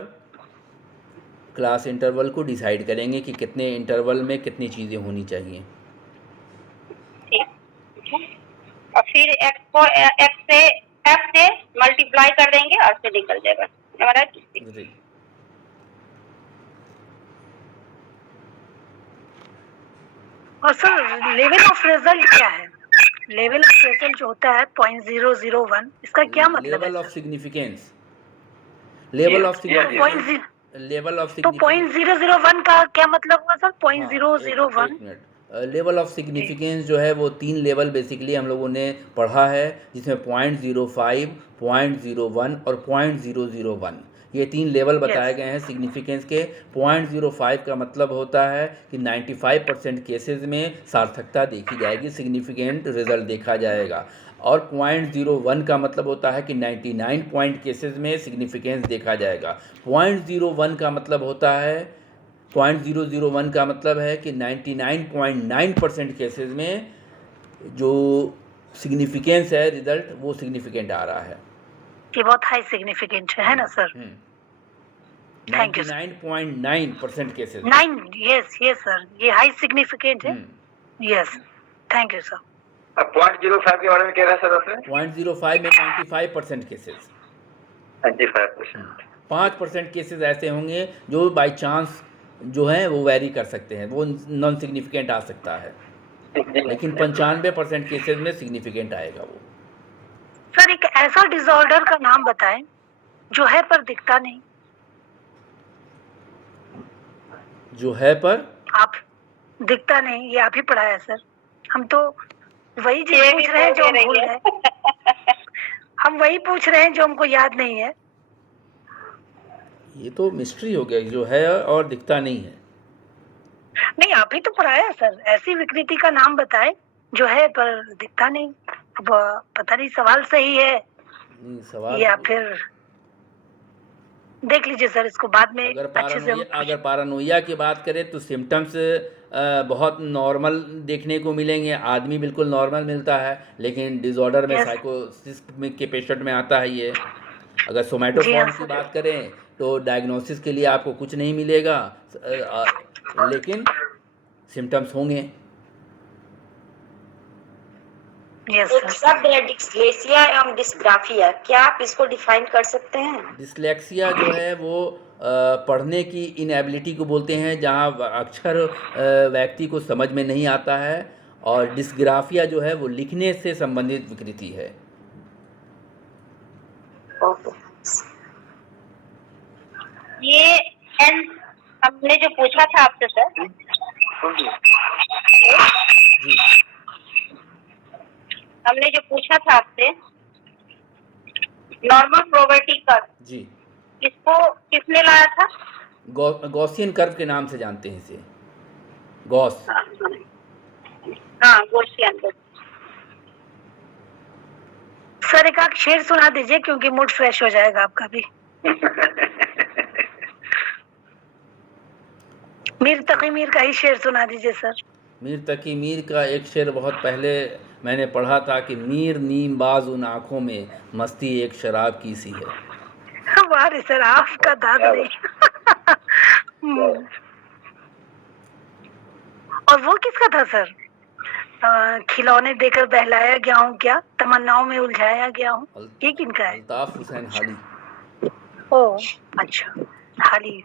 क्लास इंटरवल को डिसाइड करेंगे कि कितने इंटरवल में कितनी चीज़ें होनी चाहिए। और फिर x को f से मल्टीप्लाई कर देंगे और से निकल जाएगा। हमारा जी। और सर लेवल ऑफ रिजल्ट क्या है? लेवल ऑफ रिजल्ट जो होता है 0.001, इसका क्या मतलब है level of sir? Significance, level of Yes, तो yes, significance, point level of तो सिग्निफिकेंस। 0.001 का क्या मतलब हुआ सर? पॉइंट हाँ, जीरो एक जीरो एक वन मिनट। लेवल ऑफ जी सिग्निफिकेंस जो है वो 3 लेवल बेसिकली हम लोगों ने पढ़ा है, जिसमें 0.05, 0.01 और 0.001, ये 3 लेवल यस बताए गए हैं सिग्निफिकेंस के। 0.05 का मतलब होता है कि 95% केसेस में सार्थकता देखी जाएगी, सिग्निफिकेंट रिजल्ट देखा जाएगा। और 0.01 का मतलब होता है कि 99 पॉइंट केसेस में सिग्निफिकेंस देखा जाएगा। 0.01 का मतलब होता है 0.001 का मतलब है कि 99.9% केसेस में जो सिग्निफिकेंस है रिजल्ट वो सिग्निफिकेंट आ रहा है। ये बहुत हाई सिग्निफिकेंट है ना sir? Thank you sir. 99.9% cases में। 9, यस यस सर, ये हाई सिग्निफिकेंट है। Yes, thank you sir. अब 0.05 के बारे में कह रहा है सर आपने? 0.05 में 95% केसेस, 95%। 5% केसेस ऐसे होंगे जो बाय चांस जो हैं वो वेरी कर सकते हैं, वो नॉन सिग्निफिकेंट आ सकता है, लेकिन 95% केसेस में सिग्निफिकेंट आएगा वो। सर एक ऐसा डिसऑर्डर का नाम बताएं जो है पर दिखता नहीं। जो है पर आप दिखता नहीं, ये आप ही पढ़ाया सर। हम तो वही चीज ये पूछ भी रहे हैं बोल जो हम दे भूल रही गए। है। हम वही पूछ रहे हैं जो हमको याद नहीं है। ये तो मिस्ट्री हो गया, जो है और दिखता नहीं है। नहीं, आप ही तो पढ़ाया सर। ऐसी विकृति का नाम बताए जो है पर दिखता नहीं। अब पता नहीं सवाल सही है नहीं, सवाल या फिर देख लीजिए सर, इसको बाद में अगर अच्छे से हम पारानोइया की बात करें तो सिम्टम्स बहुत नॉर्मल देखने को मिलेंगे, आदमी बिल्कुल नॉर्मल मिलता है, लेकिन डिसऑर्डर में Yes. साइकोसिस के पेशेंट में आता है ये। अगर जी हाँ सोमैटोफॉर्म की सर। बात करें तो डायग्नोसिस के लिए आपको कुछ नहीं मिलेगा, लेकिन सिम्टम्स होंगे। यस एक सर। शब्द है डिस्लेक्सिया एवं डिस्ग्राफिया, क्या आप इसको डिफाइन कर सकते हैं? डिसलेक्सिया जो है वो पढ़ने की इनएबिलिटी को बोलते हैं, जहाँ अक्षर व्यक्ति को समझ में नहीं आता है, और डिस्ग्राफिया जो है वो लिखने से संबंधित विकृति है। ओके। ये एन हमने जो पूछा था आपसे सर, जी हमने जो पूछा था आपसे नॉर्मल प्रोबेबिलिटी कर्व, जी, इसको किसने लाया था? गॉसियन कर्व के नाम से जानते हैं इसे, गॉस। हाँ, गॉसियन। सर एक आध शेर सुना दीजिए क्योंकि मूड फ्रेश हो जाएगा आपका भी। मीर तकी मीर का ही शेर सुना दीजिए सर। मीर तकी मीर का एक शेर बहुत पहले मैंने पढ़ा था कि मीर नीम बाज उन आँखों में मस्ती एक शराब की सी है। वाह रे सर, आपका दाद नहीं। और वो किसका था सर? खिलौने देकर बहलाया गया हूँ, क्या तमन्नाओं में उलझाया गया हूँ, ये किनका है? अल्ताफ हुसैन हाली। ओ अच्छा, हाली।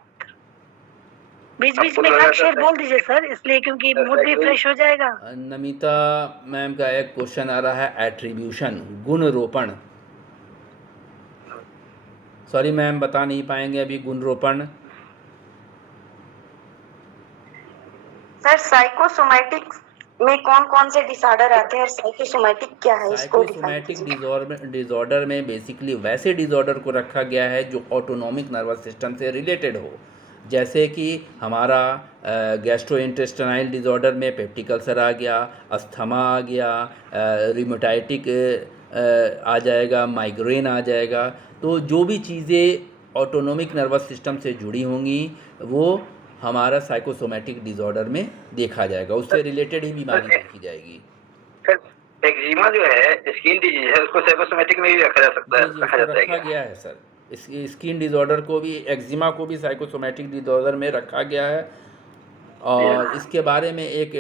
बीच बीच में एक शेर बोल दीजिए सर, इसलिए क्योंकि मूड भी फ्रेश हो जाएगा। नमिता मैम का एक क्वेश्चन आ रहा है, एट्रीब्यूशन, गुण रोपण। सॉरी मैम, बता नहीं पाएंगे अभी गुण रोपण। सर साइकोसोमैटिक में कौन कौन से डिसऑर्डर आते हैं और साइकोसोमैटिक क्या है, इसको डिफाइन साइकोसोमैटिक डिसऑर्डर में बेसिकली वैसे डिसऑर्डर को रखा गया है जो ऑटोनॉमिक नर्वस सिस्टम से रिलेटेड हो, जैसे कि हमारा गैस्ट्रोइंटेस्टाइनल डिसऑर्डर में पेप्टिक अल्सर आ गया, अस्थमा आ गया, रिमेटाइटिक आ जाएगा, माइग्रेन आ जाएगा। तो जो भी चीज़ें ऑटोनॉमिक नर्वस सिस्टम से जुड़ी होंगी वो हमारा साइकोसोमैटिक डिसऑर्डर में देखा जाएगा, उससे रिलेटेड ही बीमारी देखी जाएगी। सर एक्जिमा जो है स्किन डिजीज है, उसको साइकोसोमैटिक में भी रखा जा सकता है, जी, रखा उसको जाता है रखा क्या? गया है सर। इस स्किन डिसऑर्डर को भी, एक्जिमा को भी साइकोसोमैटिक डिसऑर्डर में रखा गया है। और इसके बारे में एक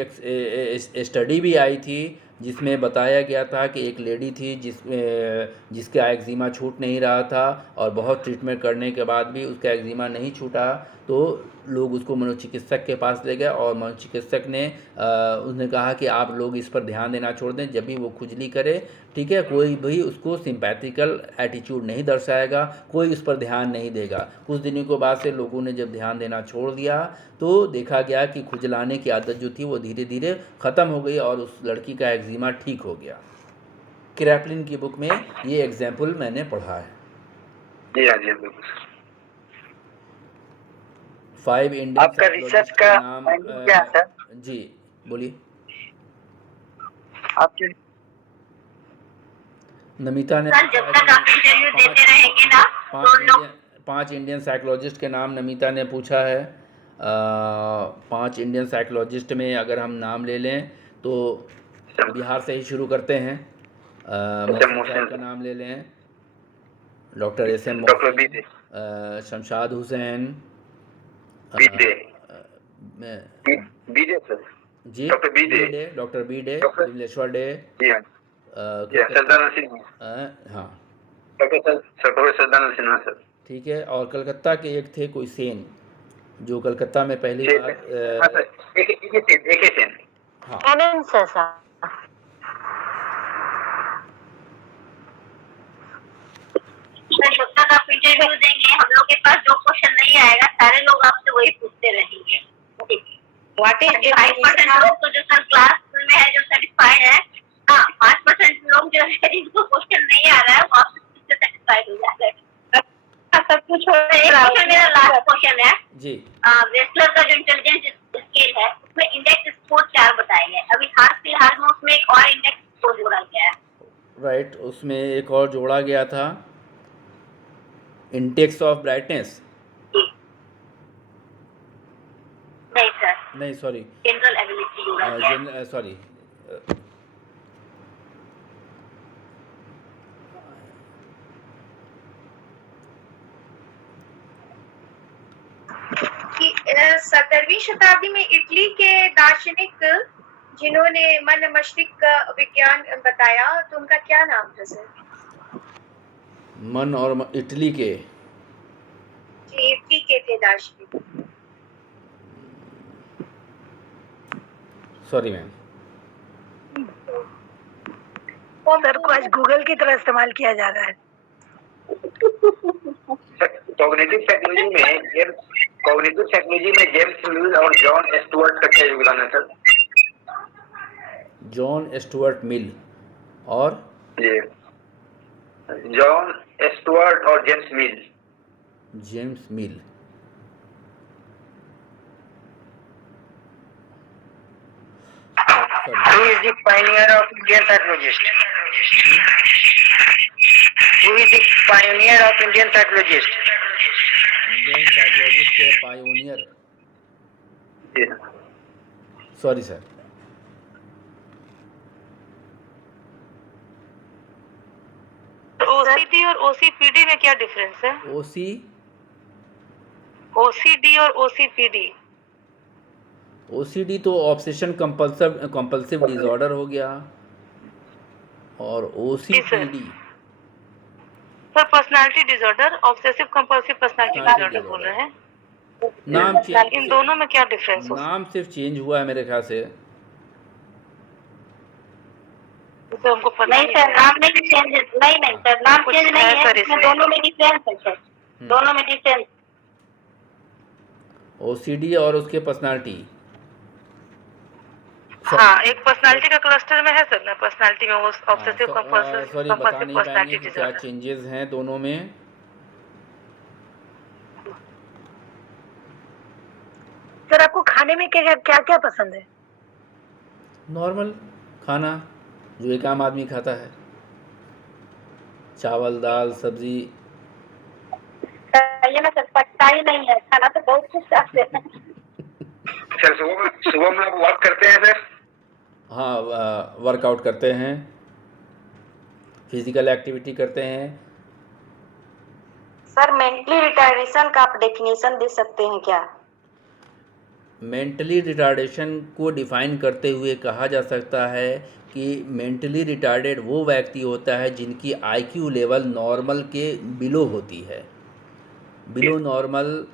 स्टडी भी आई थी जिसमें बताया गया था कि एक लेडी थी जिसका एक्जिमा छूट नहीं रहा था और बहुत ट्रीटमेंट करने के बाद भी उसका एक्जिमा नहीं छूटा, तो लोग उसको मनोचिकित्सक के पास ले गए और मनोचिकित्सक ने उसने कहा कि आप लोग इस पर ध्यान देना छोड़ दें, जब भी वो खुजली करे, ठीक है, कोई भी उसको सिंपैथिकल एटीट्यूड नहीं दर्शाएगा, कोई उस पर ध्यान नहीं देगा। कुछ दिनों के बाद से लोगों ने जब ध्यान देना छोड़ दिया तो देखा गया कि खुजलाने की आदत जो थी वो धीरे धीरे ख़त्म हो गई और उस लड़की का एक्जिमा ठीक हो गया। क्रैपलिन की बुक में ये एग्जाम्पल मैंने पढ़ा है। जी हाँ जी बिल्कुल। 5 इंडियन आपका रिसर्च का नाम क्या है सर? जी बोलिए। आपके नमिता ने सर जब तक आप इंटरव्यू देते रहेंगे ना तो लोग 5 इंडियन साइकोलॉजिस्ट के नाम नमिता ने पूछा है। 5 इंडियन साइकोलॉजिस्ट में अगर हम नाम ले लें तो बिहार से ही शुरू करते हैं। मोहसिन साहब का नाम ले लें, doctor S M Mohsin, Shamshad Hussain, BJ sir ji doctor B De, doctor B De, Vimleshwar De, जी हाँ सरदार सिन्हा, हाँ डॉक्टर सरदार सिन्हा सर, ठीक है। और कलकत्ता के एक थे कोई सेन, जो कलकत्ता में पहली बार हाँ सर, एक सेन, हाँ आनंद सर। जब तक आप इंटरव्यू देंगे हम लोग के पास जो क्वेश्चन नहीं आएगा सारे लोग आपसे वही पूछते रहेंगे। व्हाट इज 5% लोग तो जो सर क्लास में है जो सेटिस्फाइड है, हाँ 5% लोग जो है जिनको क्वेश्चन नहीं आ रहा है वो आपसे सेटिस्फाइड हो जाते हैं। सब कुछ हो रहा है। मेरा लास्ट क्वेश्चन है जी। वेस्लर का जो इंटेलिजेंस स्केल है उसमें इंडेक्स स्कोर 4 बताए गए, अभी हाल फिलहाल में उसमें एक और इंडेक्स स्कोर जोड़ा गया है। राइट, उसमें एक और जोड़ा गया था, इंडेक्स ऑफ ब्राइटनेस। नहीं सर, नहीं सॉरी, जनरल एबिलिटी जोड़ा गया है। सॉरी, कि 17वीं शताब्दी में इटली के दार्शनिक जिन्होंने मन मस्तिष्क का विज्ञान बताया तो उनका क्या नाम था सर? मन और इटली के, जी इटली के थे दार्शनिक। Sorry ma'am. सर को आज गूगल की तरह इस्तेमाल किया जा रहा है। कॉग्निटिव साइकोलॉजी में जेम्स मिल और जॉन स्टुअर्ट का क्या योगदान है सर? जॉन स्टुअर्ट मिल और जी जॉन स्टुअर्ट और James mill. James mill, Who is the pioneer of Indian psychologist? Who is the pioneer of Indian psychologist? Indian psychologist के pioneer, sorry sir, OCD और OCPD में क्या difference है? OCD और OCPD. OCD तो obsession compulsive disorder हो गया, और OCPD sir personality disorder, obsessive compulsive personality disorder बोल रहे हैं। नाम चेंज, इन दोनों में क्या डिफरेंस हो? नाम सिर्फ चेंज हुआ है मेरे ख्याल से। तो हमको पता नहीं सर, नाम नहीं चेंज, नहीं सर, नाम कुछ चेंज नहीं है है सर इसमें, इसमें। दोनों में डिफरेंस है सर, दोनों में डिफरेंस। ओसीडी और उसके पर्सनालिटी, हाँ एक पर्सनालिटी का क्लस्टर में है सर ना, पर्सनालिटी में वो ऑब्सेसिव कंपल्सिव सॉरी बता नहीं पाएंगे पर्सनालिटी कि क्या डिसऑर्डर। चेंजेस हैं दोनों में। सर आपको खाने में क्या क्या क्या पसंद है? नॉर्मल खाना जो एक आम आदमी खाता है, चावल दाल सब्जी। ये ना सर पटता ही नहीं है, खाना तो बहुत कुछ खाते हैं। सर सुबह में आप वॉक करते हैं सर? हाँ, वर्कआउट करते हैं, फिजिकल एक्टिविटी करते हैं। सर मेंटली रिटायरेशन का आप डेफिनेशन दे सकते हैं क्या? मेंटली रिटार्डेशन को डिफ़ाइन करते हुए कहा जा सकता है कि मेंटली रिटार्डेड वो व्यक्ति होता है जिनकी आईक्यू लेवल नॉर्मल के बिलो होती है। बिलो नॉर्मल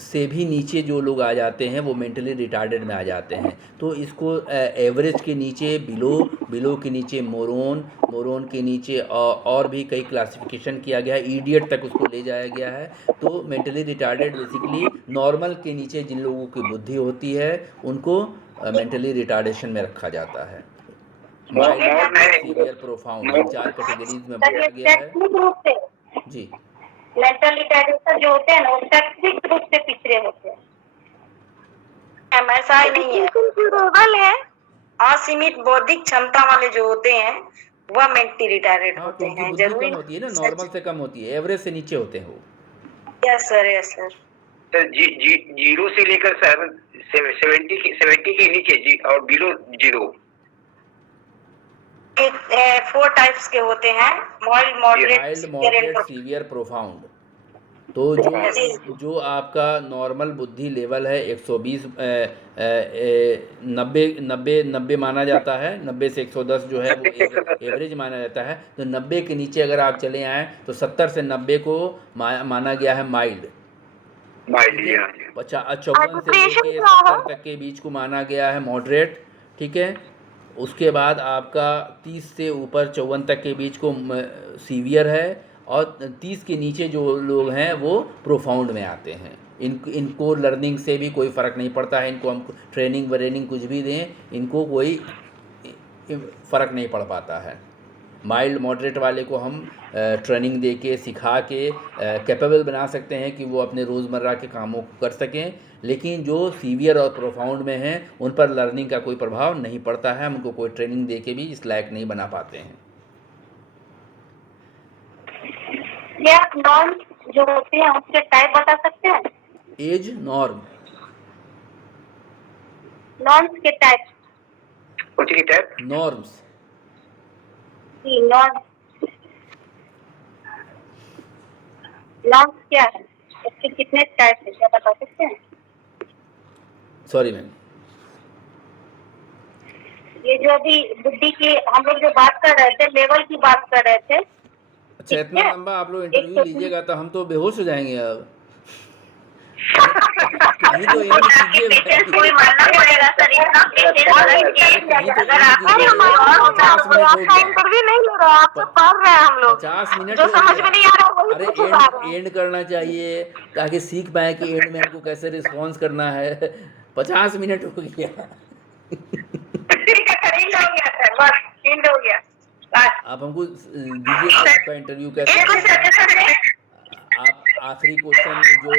से भी नीचे जो लोग आ जाते हैं वो मेंटली रिटार्डेड में आ जाते हैं। तो इसको एवरेज के नीचे बिलो के नीचे मोरोन के नीचे और भी कई क्लासिफिकेशन किया गया है, ईडियट तक उसको ले जाया गया है। तो मेंटली रिटार्डेड बेसिकली नॉर्मल के नीचे जिन लोगों की बुद्धि होती है उनको मेंटली रिटार्डेशन में रखा जाता है। माइल्ड, सीवियर, प्रोफाउंड, इन 4 कैटेगरीज में बांटा गया है। शैक्षणिक रूप से जी, मेंटल रिटार्डेशन जो होते हैं ना, वो शैक्षणिक रूप से पिछड़े होते हैं। ऐसा ही नहीं है, ड्यूरेबल है। असीमित बौद्धिक क्षमता वाले जो होते हैं वह मेंटली रिटार्डेड हाँ, होते क्योंकि हैं। बुद्धि जरूरी कम होती है ना, नॉर्मल से कम होती है, एवरेज से नीचे होते हैं वो। Yes sir, yes sir. Sir zero से लेकर सर 70 के नीचे जी और बिलो 0। 4 टाइप्स के होते हैं, mild, mild, moderate, moderate, severe, profound. तो जो आपका नॉर्मल बुद्धि लेवल है 120 90 माना जाता है, 90 से 110 जो है वो एवरेज माना जाता है। तो 90 के नीचे अगर आप चले आएँ तो 70 से 90 को माना गया है माइल्ड। 54 से लेके 70 तक के बीच को माना गया है मॉडरेट, ठीक है। उसके बाद आपका 30 से ऊपर 54 तक के बीच को सीवियर है, और 30 के नीचे जो लोग हैं वो प्रोफाउंड में आते हैं। इनको लर्निंग से भी कोई फ़र्क नहीं पड़ता है, इनको हम ट्रेनिंग व्रेनिंग कुछ भी दें, इनको कोई फ़र्क नहीं पड़ पाता है। माइल्ड मॉडरेट वाले को हम ट्रेनिंग दे के सिखा के कैपेबल बना सकते हैं कि वो अपने रोज़मर्रा के कामों को कर सकें, लेकिन जो सीवियर और प्रोफाउंड में हैं उन पर लर्निंग का कोई प्रभाव नहीं पड़ता है, हम उनको कोई ट्रेनिंग दे के भी इस लायक नहीं बना पाते हैं। क्या नॉर्म जो होते हैं उसके टाइप बता सकते हैं? एज नॉर्म, नॉर्म्स के टाइप, कौन सी टाइप? नॉर्म्स, नॉर्म्स क्या है, उसके कितने टाइप है, क्या बता सकते हैं? सॉरी मैम, ये जो अभी बुद्धि की हम लोग जो बात कर रहे थे, लेवल की बात कर रहे थे। अच्छा इतना लंबा आप लोग इंटरव्यू लीजिएगा तो हम तो बेहोश हो जाएंगे अब। कहीं तो एंड कीजिए कोई मानना पड़ेगा सर, इतना इंटरव्यू नहीं ले रहा, आप तो पढ़ रहे हैं हम लोग। 50 मिनट जो समझ में नहीं आ रहा वही अरे पूछ पा रहे हैं। एंड करना चाहिए ताकि सीख पाए कि एंड में हमको कैसे रिस्पॉन्स करना है। 50 मिनट हो गया। एंड हो गया सर, बस एंड हो गया। आप हमको दीजिए आपका इंटरव्यू कैसे, आप आखिरी क्वेश्चन जो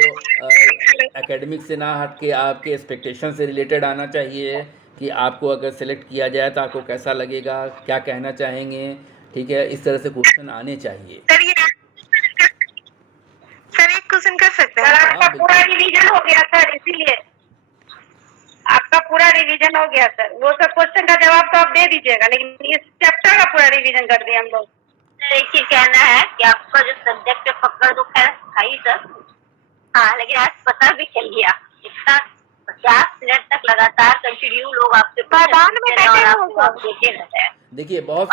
एकेडमिक से ना हट के आपके एक्सपेक्टेशन से रिलेटेड आना चाहिए कि आपको अगर सेलेक्ट किया जाए तो आपको कैसा लगेगा, क्या कहना चाहेंगे, ठीक है, इस तरह से क्वेश्चन आने चाहिए। सर एक क्वेश्चन कर सकते सर हैं? आपका पूरा रिवीजन हो गया सर, इसीलिए आपका पूरा रिवीजन हो गया सर। वो सब क्वेश्चन का जवाब तो आप दे दीजिएगा, लेकिन इस चैप्टर का पूरा रिवीजन कर दिया हम लोग। सर एक चीज कहना है कि आपका जो सब्जेक्ट पकड़ तो खैर था ही सर, हाँ, लेकिन आज पता भी चल गया इतना 50 मिनट तक लगातार कंटिन्यू लोग आपसे मैदान में बैठे और हो आप देते रहते हैं। देखिए बहुत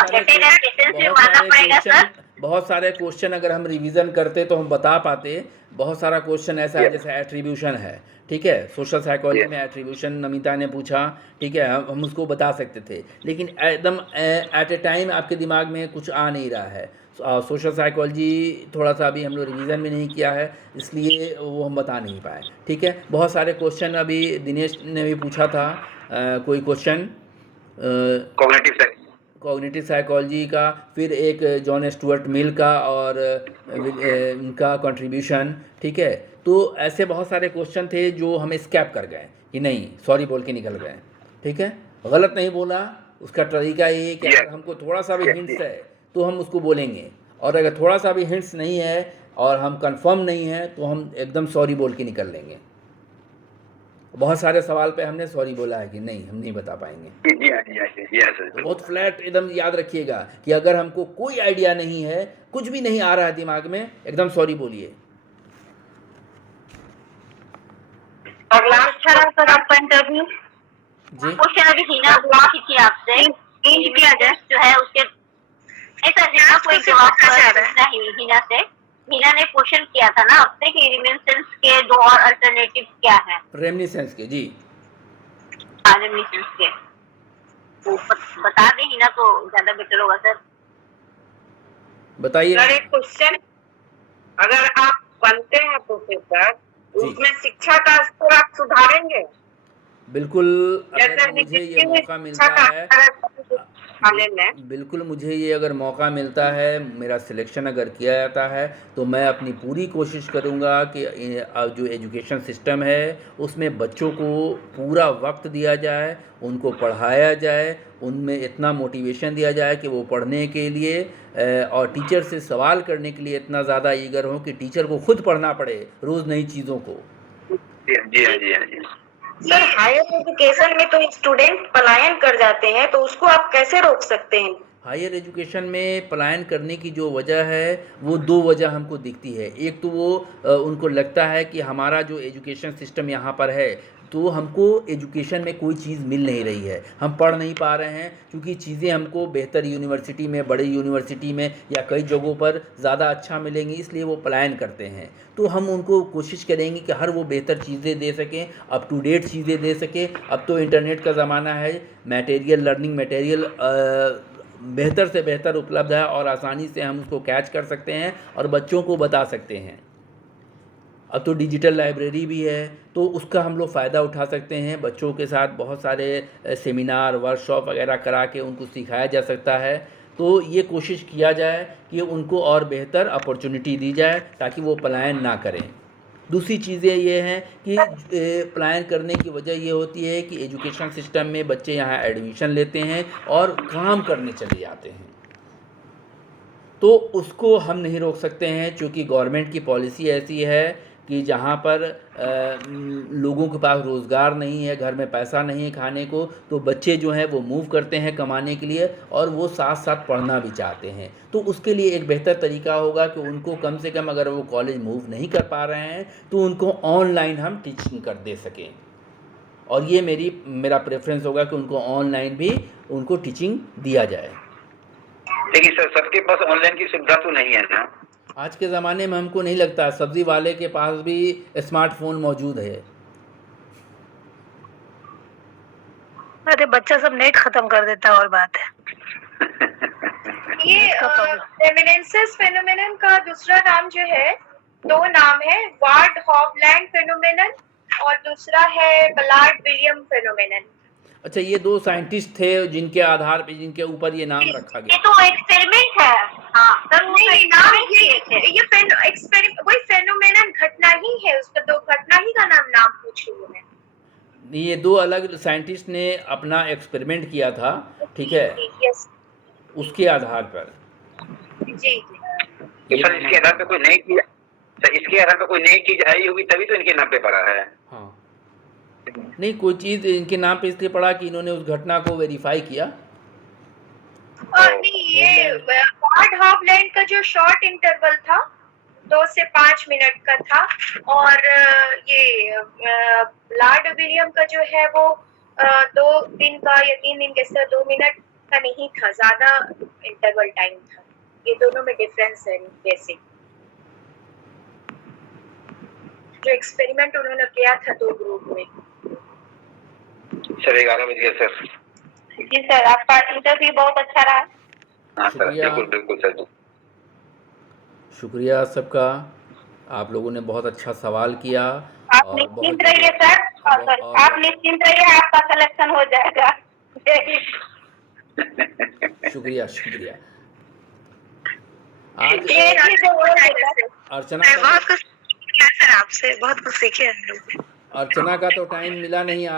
सारे क्वेश्चन अगर हम रिवीजन करते तो हम बता पाते। बहुत सारा क्वेश्चन ऐसा है जैसे एट्रीब्यूशन है, ठीक है, सोशल साइकोलॉजी में एट्रीब्यूशन नमिता ने पूछा, ठीक है, हम उसको बता सकते थे, लेकिन एकदम एट ए टाइम आपके दिमाग में कुछ आ नहीं रहा है। सोशल साइकोलॉजी थोड़ा सा अभी हम लोग रिवीजन भी नहीं किया है, इसलिए वो हम बता नहीं पाए, ठीक है। बहुत सारे क्वेश्चन अभी दिनेश ने भी पूछा था, कोई क्वेश्चन कॉग्निटिव साइकोलॉजी का, फिर एक जॉन स्टुअर्ट मिल का और उनका कंट्रीब्यूशन, ठीक है। तो ऐसे बहुत सारे क्वेश्चन थे जो हमें स्कैप कर गए कि नहीं, सॉरी बोल के निकल गए, ठीक है। गलत नहीं बोला, उसका तरीका ये है कि अगर हमको थोड़ा सा भी हिंट्स है तो हम उसको बोलेंगे, और अगर थोड़ा सा भी हिंट्स नहीं है और हम कंफर्म नहीं है तो हम एकदम सॉरी बोल के निकल लेंगे। बहुत सारे सवाल पे हमने सॉरी बोला है कि नहीं, हम नहीं बता पाएंगे। तो बहुत फ्लैट एकदम याद रखिएगा कि अगर हमको कोई आइडिया नहीं है, कुछ भी नहीं आ रहा है दिमाग में, एकदम सॉरी बोलिए। और लास्ट अच्छा रहा सर आपका इंटरव्यू। जी क्वेश्चन अभी हिना पूछी थी आपसे, जो है उसके ऐसा हिना कोई जवाब पूछना ही हिना से। हिना ने क्वेश्चन किया था ना आपसे कि रिमिनिसेंस के दो और अल्टरनेटिव क्या है। रेमिनिसेंस के, जी रेमिनिसेंस के तो बता दें हिना तो ज्यादा बेटर होगा सर। बताइए। सर एक क्वेश्चन, अगर आप बनते हैं प्रोफेसर, जी। उसमें शिक्षा का स्तर आप सुधारेंगे? बिल्कुल, जैसे अगर मुझे ये मौका मिलता है, बिल्कुल मुझे ये अगर मौका मिलता है, मेरा सिलेक्शन अगर किया जाता है, तो मैं अपनी पूरी कोशिश करूँगा कि जो एजुकेशन सिस्टम है उसमें बच्चों को पूरा वक्त दिया जाए, उनको पढ़ाया जाए, उनमें इतना मोटिवेशन दिया जाए कि वो पढ़ने के लिए और टीचर से सवाल करने के लिए इतना ज़्यादा ईगर हो कि टीचर को खुद पढ़ना पड़े रोज़ नई चीज़ों को। जी हाँ, जी हाँ, जी। सर हायर एजुकेशन में तो स्टूडेंट पलायन कर जाते हैं, तो उसको आप कैसे रोक सकते हैं? हायर एजुकेशन में पलायन करने की जो वजह है वो दो वजह हमको दिखती है। एक तो वो उनको लगता है कि हमारा जो एजुकेशन सिस्टम यहाँ पर है तो हमको एजुकेशन में कोई चीज़ मिल नहीं रही है, हम पढ़ नहीं पा रहे हैं, क्योंकि चीज़ें हमको बेहतर यूनिवर्सिटी में, बड़ी यूनिवर्सिटी में या कई जगहों पर ज़्यादा अच्छा मिलेंगी, इसलिए वो पलायन करते हैं। तो हम उनको कोशिश करेंगे कि हर वो बेहतर चीज़ें दे सकें, अप टू डेट चीज़ें दे सकें। अब तो इंटरनेट का ज़माना है, मटेरियल, लर्निंग मटेरियल बेहतर से बेहतर उपलब्ध है और आसानी से हम उसको कैच कर सकते हैं और बच्चों को बता सकते हैं। अब तो डिजिटल लाइब्रेरी भी है, तो उसका हम लोग फ़ायदा उठा सकते हैं। बच्चों के साथ बहुत सारे सेमिनार, वर्कशॉप वगैरह करा के उनको सिखाया जा सकता है। तो ये कोशिश किया जाए कि उनको और बेहतर अपॉर्चुनिटी दी जाए ताकि वो पलायन ना करें। दूसरी चीज़ें ये हैं कि पलायन करने की वजह ये होती है कि एजुकेशन सिस्टम में बच्चे यहाँ एडमिशन लेते हैं और काम करने चले जाते हैं, तो उसको हम नहीं रोक सकते हैं, क्योंकि गवर्नमेंट की पॉलिसी ऐसी है कि जहाँ पर लोगों के पास रोज़गार नहीं है, घर में पैसा नहीं है खाने को, तो बच्चे जो हैं वो मूव करते हैं कमाने के लिए और वो साथ साथ पढ़ना भी चाहते हैं। तो उसके लिए एक बेहतर तरीका होगा कि उनको कम से कम, अगर वो कॉलेज मूव नहीं कर पा रहे हैं तो उनको ऑनलाइन हम टीचिंग कर दे सकें। और ये मेरा प्रेफरेंस होगा कि उनको ऑनलाइन भी उनको टीचिंग दिया जाए। लेकिन सर सबके पास ऑनलाइन की सुविधा तो नहीं है ना। आज के ज़माने में हमको नहीं लगता, सब्ज़ी वाले के पास भी स्मार्टफोन मौजूद है। अरे बच्चा सब नेट खत्म कर देता है और बात है। ये रेमिनिसेंस फेनोमेनन का दूसरा नाम जो है, दो नाम है, वार्ड हॉवलैंड फेनोमेनन और दूसरा है बलार्ड विलियम फेनोमेनन। अच्छा, ये दो साइंटिस्ट थे जिनके आधार पे, जिनके ऊपर ये नाम रखा ये गया। तो एक्सपेरिमेंट है। हाँ सर, नहीं, नाम ये एक्सपेरिमेंट, वही फेनोमेनन घटना ही है, उसका दो घटना ही का नाम पूछ रही हूँ मैं। ये दो अलग साइंटिस्ट ने अपना एक्सपेरिमेंट किया था, ठीक है, यस, उसके आधार पर। जी। तो सर इसके आधार पे कोई नई चीज, सर इसके आधार पे कोई नई चीज आई होगी तभी तो इनके नाम पे पड़ा है। हाँ, नहीं, कोई चीज़ इनके नाम पे इसलिए पड़ा कि इन्होंने उस घटना को वेरीफाई किया। नहीं, ये वार्ड हॉवलैंड का जो शॉर्ट इंटरवल था 2 से 5 मिनट का था, और ये बलार्ड विलियम का जो है वो 2 दिन का या 3 दिन के 2 मिनट का नहीं था, ज्यादा इंटरवल टाइम था। ये दोनों में डिफरेंस है बेसिक। जो एक्सपेरिमेंट उन्होंने किया था 2 ग्रुप में। सर 11 बज गए सर। जी सर, आपका इंटरव्यू बहुत अच्छा रहा। हाँ सर, शुक्रिया। बिल्कुल बिल्कुल सर। शुक्रिया सबका, आप लोगों ने बहुत अच्छा सवाल किया। आप और निश्चिंत बहुत- रहिए सर, आप निश्चिंत रहिए, आपका सिलेक्शन हो जाएगा। शुक्रिया शुक्रिया। आज ये चीज़ जो हो जाएगा सर। अर्चना बहुत कुछ सीखा सर आपसे, बहुत कुछ सीखे हम लोग। अर्चना का तो टाइम मिला नहीं।